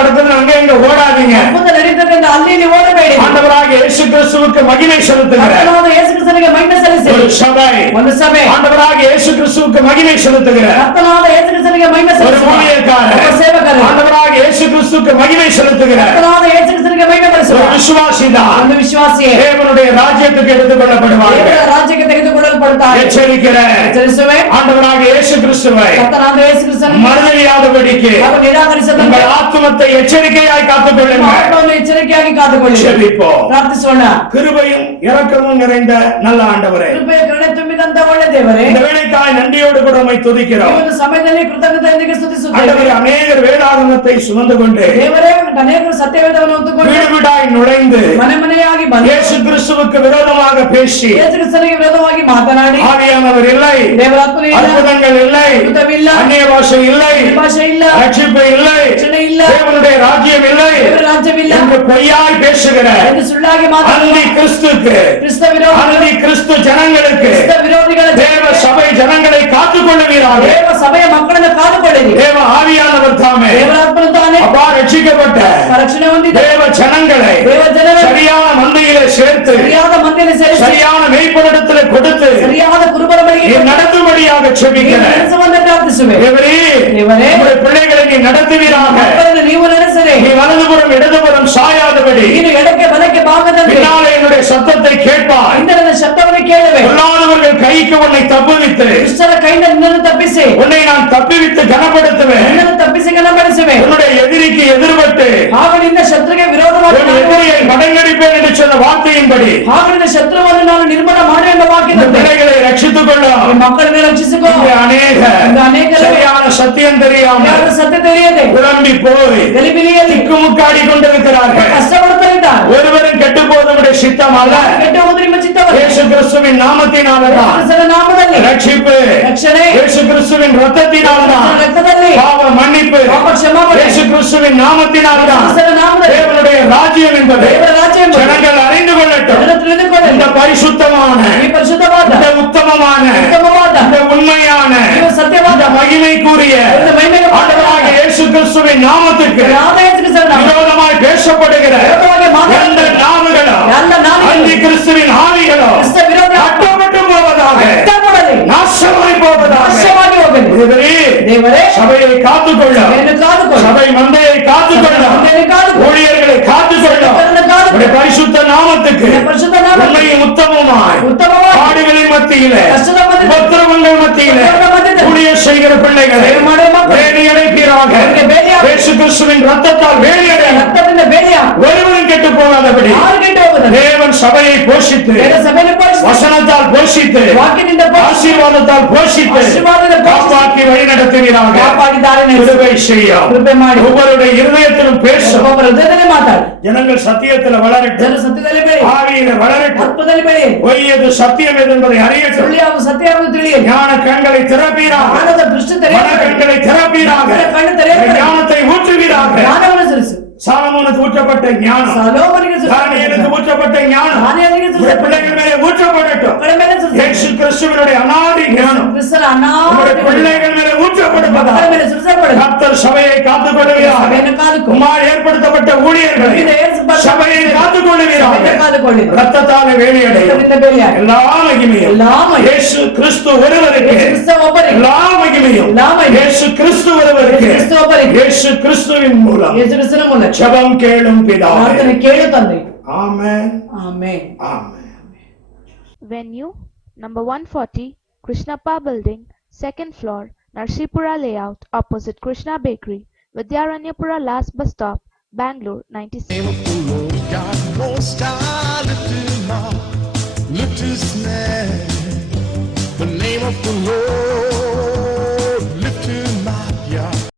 நடக்குது அங்க இங்க ஓடாதீங்க. ಅದ್ಭುತ ನಡೀತದೆ ಎಂದು ಅಲ್ಲಿ ಇಲ್ಲಿ ಓಡಬೇಡಿ. ஆண்டவராக இயேசு கிறிஸ்துவுக்கு மகிமை செலுத்துகிற ಕರ್ತನಾದ ಯೇಸು ಕ್ರಿಸ್ತನಿಗೆ ಮಹಿಮೆ ಸಲ್ಲಿಸಿ. ஒரு சபை, ಒಂದು ಸಭೆ ஆண்டவராக இயேசு கிறிஸ்துவுக்கு மகிமை செலுத்துகிற ಕರ್ತನಾದ ಯೇಸು ಕ್ರಿಸ್ತನಿಗೆ ಮಹಿಮೆ ஒரு ಸಲ್ಲಿಸಿ. ஊழியக்காரர், ಒಬ್ಬ ಸೇವಕರು ஆண்டவராக இயேசு கிறிஸ்துவுக்கு மகிமை செலுத்துகிற ಕರ್ತನಾದ ಯೇಸು ಕ್ರಿಸ್ತನಿಗೆ ಮಹಿಮೆ ஒரு ಪಡಿಸುವ விசுவாசிதான் ಒಂದು ವಿಶ್ವಾಸಿಯೇ தேவனுடைய ராஜ்யத்துக்கு எடுத்துக் கொள்ளப்படுவார்கள். ದೇವರ ರಾಜ್ಯಕ್ಕೆ ತೆಗೆದುಕೊಳ್ಳಲ್ಪಡುತ್ತಾರೆ. எச்சரிக்கிற ಎಚ್ಚರಿಸುವೆ, ஆண்டவராக இயேசு கிறிஸ்துவை ಕರ್ತನಾದ ಯೇಸು ಕ್ರಿಸ್ತನಿಗೆ மறுதலியாதபடிக்கு ಹಾಗೂ ನಿರಾಕರಿಸದಂತೆ உங்கள் ஆத்துமத்தை எச்சரிக்கையாய் காத்துக்கொள்ளுங்கள். ಆತ್ಮವನ್ನು ಎಚ್ಚರಿಕೆಯಾಗಿ ಕಾದುಕೊಳ್ಳಿ. ஜெபிப்போம். ಪ್ರಾರ್ಥಿಸೋಣ. கிருபையும் இரக்கமும் நிறைந்த நல்ல ஆண்டவரே, ಕೃಪೆಯ ಕರುಣೆ ತುಂಬಿದಂತ ಒಳ್ಳೆ ದೇವರೇ, இந்த வேளைக்காய் நன்றியோடு கூட உம்மை ಈ துதிக்கிறோம். ಒಂದು ಸಮಯದಲ್ಲಿ ಕೃತಜ್ಞತೆಯೊಂದಿಗೆ ಸ್ತುತಿಸುತ್ತೇವೆ. ஆண்டவரே, அநேகர் வேதாகமத்தை சுமந்து கொண்டு ದೇವರೇ, ಅನೇಕರು ಸತ್ಯವೇದವನ್ನು ಹೊತ್ತುಕೊಂಡು வீடு வீடாய் நுழைந்து ಮನೆ ಮನೆಯಾಗಿ ಬಂದು இயேசு கிறிஸ்துவுக்கு விரோதமாக பேசி ಯೇಸು ಕ್ರಿಸ್ತನಿಗೆ ವಿರೋಧವಾಗಿ ಮಾತನಾಡಿ ஆவியானவர் இல்லை, ದೇವರಾತ್ಮನೇ ಇಲ್ಲ, அற்புதங்கள் இல்லை, ಅದ್ಭುತವಿಲ್ಲ, அந்நிய பாஷை இல்லை, ಭಾಷೆ ಇಲ್ಲ, ரட்சிப்பு இல்லை, ರಕ್ಷಣೆ ಇಲ್ಲ, தேவனுடைய ராஜ்யம் இல்லை ದೇವರ ರಾಜ್ಯವಿಲ್ಲ என்று பொய்யாய் பேசுகிற ಎಂದು ಸುಳ್ಳಾಗಿ ಮಾತನಾಡುವ அந்தி கிறிஸ்துக்கு, ಕ್ರಿಸ್ತ ವಿರೋಧ அந்தி கிறிஸ்து ஜனங்களுக்கு ಕ್ರಿಸ್ತ ವಿರೋಧಿಗಳ தேவ சபை ஜனங்களை காத்துக் கொள்ளுவீராக. ದೇವ ಸಭೆಯ ಮಕ್ಕಳನ್ನು ಕಾದುಕೊಳ್ಳಿರಿ. தேவ ஆவியானவர் தாமே ದೇವರಾತ್ಮನು ತಾನೇ அப்பா ரட்சிக்கப்பட்ட ರಕ್ಷಣೆ ಹೊಂದಿದೆ தேவ ஜனங்களை ದೇವ ಜನರ சரியான மந்தையிலே சேர்த்து ಸರಿಯಾದ ಮಂದಿಯಲ್ಲಿ ಸೇರಿಸಿ சரியான மெய்ப்பனிடத்திலே கொடுத்து ಸರಿಯಾದ ಕುರುಬರ ಬಳಿಗೆ நீ நடத்தும்படியாக செபிக்கிற ಕೆಲಸವನ್ನು ಪ್ರಾರ್ಥಿಸುವೆ. தேவரே, ದೇವರೇ, உம்முடைய பிள்ளைகளை நீ நடத்துவீராக. ಮಕ್ಕಳನ್ನು ನೀವು ನಡೆಸಿರಿ. நீ வலதுபுறம் இடதுபுறம் சாயாதபடி ನೀನು ಎಡಕ್ಕೆ ಬಲಕ್ಕೆ ಭಾಗದಂತೆ பின்னாலே என்னுடைய சத்தத்தை கேட்பாய். ಹಿಂದೆ ನನ್ನ ಶಬ್ದವನ್ನು ಕೇಳುವೆ. பொல்லாதவர்கள் கைக்கு உன்னை தப்புவித்து ದುಷ್ಟರ ಕೈಯಿಂದ ನಿನ್ನನ್ನು ತಪ್ಪಿಸಿ உன்னை நான் தப்புவித்து கனப்படுத்துவேன். ನಿನ್ನನ್ನು ತಪ್ಪಿಸಿ ಗಣಪಡಿಸುವೆ. உன்னுடைய எதிரிக்கு எதிர்பட்டு ಹಾಗೂ ನಿನ್ನ ಶತ್ರುಗೆ ವಿರೋಧವಾಗಿ உன் எதிரியை மடங்கடிப்பேன் என்று சொன்ன வார்த்தையின்படி ಹಾಗೂ ನಿನ್ನ ಶತ್ರುವನ್ನು ನಾನು ನಿರ್ಮೂಲ ಮಾಡು ಎಂಬ இந்த ವಾಕ್ಯದಂತೆ பிள்ளைகளை ரட்சித்துக் கொள்ள ಈ ಮಕ್ಕಳನ್ನು ರಕ್ಷಿಸಿಕೋ. இங்கே ಅನೇಕರು சரியான சத்தியம் தெரியாமல் ಯಾರ ಸತ್ಯ ತಿಳಿಯದೆ குழம்பி போய் ಗಲಿಬಿಲಿಯಲ್ಲಿ திக்குமுக்காடி கொண்டிருக்கிறார்கள். ಕಷ್ಟಪಡ್ತಾ ಇದ್ದಾರೆ. ஒருவரும் கெட்டு போவதுடைய சித்தம் அல்ல. ಕೆಟ್ಟ ಹೋದ್ರೆ ನಿಮ್ಮ ಚಿತ್ತವಲ್ಲ. இயேசு கிறிஸ்துவின் நாமத்தினால்தான் ಕ್ರಿಸ್ತನ ನಾಮದಲ್ಲಿ ரட்சிப்பு, ರಕ್ಷಣೆ, இயேசு கிறிஸ்துவின் ரத்தத்தினால்தான் ಕ್ರಿಸ್ತನ ರಕ್ತದಲ್ಲಿ பாவ மன்னிப்பு, ಪಾಪ ಕ್ಷಮಾಪಣೆ, இயேசு கிறிஸ்துவின் நாமத்தினால்தான் ಕ್ರಿಸ್ತನ ನಾಮದಲ್ಲಿ தேவனுடைய ராஜ்யம் என்பதை ದೇವರ ರಾಜ್ಯ ಎಂಬುದು ஜனங்கள் அறிந்து கொள்ளட்டும். ಜನರು ತಿಳಿದುಕೊಳ್ಳಲಿ. இந்த பரிசுத்தமான, ಈ ಪರಿಶುದ್ಧವಾದ, இந்த உத்தமமான, ಉತ್ತಮವಾದ, இந்த உண்மையான, ಇವು ಸತ್ಯವಾದ, இந்த மகிமைக்குரிய இந்த ಮಹಿಮೆಗೆ ஆண்டவராக இயேசு கிறிஸ்துவின் நாமத்துக்கு ಯಾರ ಹೆಸರಿನ ನಾಮ விரோதமாய் பேசப்படுகிற ವಿರೋಧವಾಗಿ ಮಾತಾಡುವ எந்த நாவுகளும் ಎಲ್ಲ ನಾಲಿಗೆ அந்தி கிறிஸ்துவின் ஆவிகளும் ಕ್ರಿಸ್ತ ವಿರೋಧ கட்டப்பட்டு போவதாக, ಕಟ್ಟಪಡಲಿ, நாசமாய் போவதாக. ನಾಶವಾಗಿ ಹೋಗಲಿ. தேவரே, ದೇವರೇ, சபையை காத்துக்கொள்ள, ಸಭೆಯನ್ನು ಕಾದುಕೊಳ್ಳು. சபை மந்தையை காத்துக்கொள்ள, ಮಂದಿಯನ್ನು ಕಾದುಕೊಳ್ಳು. ஊழியர்களை காத்துக்கொள்ள, ಸಭೆಯನ್ನು ಕಾದುಕೊಳ್ಳು. உடைய பரிசுத்த நாமத்துக்கு ನಿನ್ನ ಪರಿಶುದ್ಧ ನಾಮಕ್ಕೆ உண்மையும் உத்தமமாய் ಉತ್ತಮವಾದ பாடுகளின் மத்தியிலே ಕಷ್ಟದ ಮಧ್ಯದಲ್ಲಿ உபத்திரவங்கள் மத்தியிலே ಉಪದ್ರವಗಳ ಮಧ್ಯದಲ್ಲಿ ஊழியர் செய்கிற பிள்ளைகளை ಸೇವೆ ಮಾಡುವ ಮಕ್ಕಳು வேலையடைப்பீராக. ಅವರಿಗೆ ಬೇಲಿಯಾಗು. இயேசு கிறிஸ்துவின் ரத்தத்தால் வேலையடை ರಕ್ತದಿಂದ ಬೇಲಿಯ ஒருவரும் கெட்டு போகாதபடி ಯಾರು ಕೆಟ್ಟು ಹೋಗುತ್ತದೆ. தேவன் சபையை போஷித்து వేద సభను పోషిస్తూ வசனத்தால் போஷித்து వాక్యనింద పోషిస్తూ ஆசீர்வாதத்தால் போஷித்து ఆశీర్వాదం காப்பாற்றி வழி நடத்துவீராக. కాపాడి దారిని கிருபை செய்யும். కృపೆ ಮಾಡಿ ஒவ்வொருடைய இருதயத்திலும் பேசும். ಒಬ್ಬರ ಹೃದಯದಲ್ಲಿ ಮಾತಾಡಿ ஜனங்கள் சத்தியத்தில் வளரட்டும், ಜನರು ಸತ್ಯದಲ್ಲಿ ಬೆಳೆಯಲಿ ஆவியில வளரட்டும், ಆತ್ಮದಲ್ಲಿ ಬೆಳೆಯಲಿ பொய் எது சத்தியம் எது என்பதை அறியட்டும். ಸುಳ್ಳು ಯಾವುದು ಸತ್ಯ ಯಾವುದು ತಿಳಿಯಲಿ ஞான கண்களை திறப்பீராக, ಜ್ಞಾನದ ದೃಷ್ಟಿ மன ತೆರೆಯಲಿ கண்களை திறப்பீராக, ಕಣ್ಣು ತೆರೆಯಲಿ ஞானத்தை ஊற்றுவீராக. ಜ್ಞಾನವನ್ನು ಸುರಿಸು சாலமோனுக்கு ஊற்றப்பட்ட ஞானம், ಸೊಲೊಮೋನನಿಗೆ தானியேலுக்கு ஊற்றப்பட்ட ஞானம் ದಾನಿಯೇಲನಿಗೆ உங்களுடைய பிள்ளைகள் மேலே ஊற்றப்படட்டும். ಮಕ್ಕಳ ಮೇಲೆ இயேசு கிறிஸ்துவினுடைய அநாதி ஞானம் ಕ್ರಿಸ್ತನ உங்களுடைய ಅನಾದಿ பிள்ளைகள் மேலே ಮಕ್ಕಳ ஊற்றப்படுவதாக. ಮೇಲೆ ಸುರಿಸಲ್ಪಡಲಿ கர்த்தர் சபையை காத்துக் கொள்ளுவீராக. ಸಭೆಯನ್ನು ಕಾದುಕೊ உம்மால் ஏற்படுத்தப்பட்ட ஊழியர்களை ಇದು ಏರ್ಪಡಿಸಲ್ಪಟ್ಟ சபையை காத்துக் கொள்ளுவீராக. ಸಭೆಯನ್ನು ಕಾದುಕೊಳ್ಳಿ ரத்தத்தாலே வேலியடையும் ರಕ್ತದಿಂದ ಬೇಲಿಯಾಡಿ எல்லா மகிமையும் ಎಲ್ಲಾ ಮಹಿಮೆ இயேசு கிறிஸ்து ஒருவருக்கு, ಕ್ರಿಸ್ತ ಒಬ್ಬರಿಗೆ எல்லா மகிமையும் ಎಲ್ಲಾ ಮಹಿಮೆ இயேசு கிறிஸ்து ஒருவருக்கு, ಕ್ರಿಸ್ತ ಒಬ್ಬರಿಗೆ இயேசு கிறிஸ்துவின் மூலம் ಯೇಸು ಕ್ರಿಸ್ತನ ಮೂಲಕ ஜெபம் கேளும் பிதாவே. ಪ್ರಾರ್ಥನೆ ಕೇಳು ತಂದೆ ஆமென், amen amen. Venue number 140 Krishnappa Building, 2nd floor, Narsipura Layout, opposite Krishna Bakery, Vidyaranyapura Last Bus Stop, Bangalore 96. Name of the Lord God Most High, lift him up, lift his name. The name of the Lord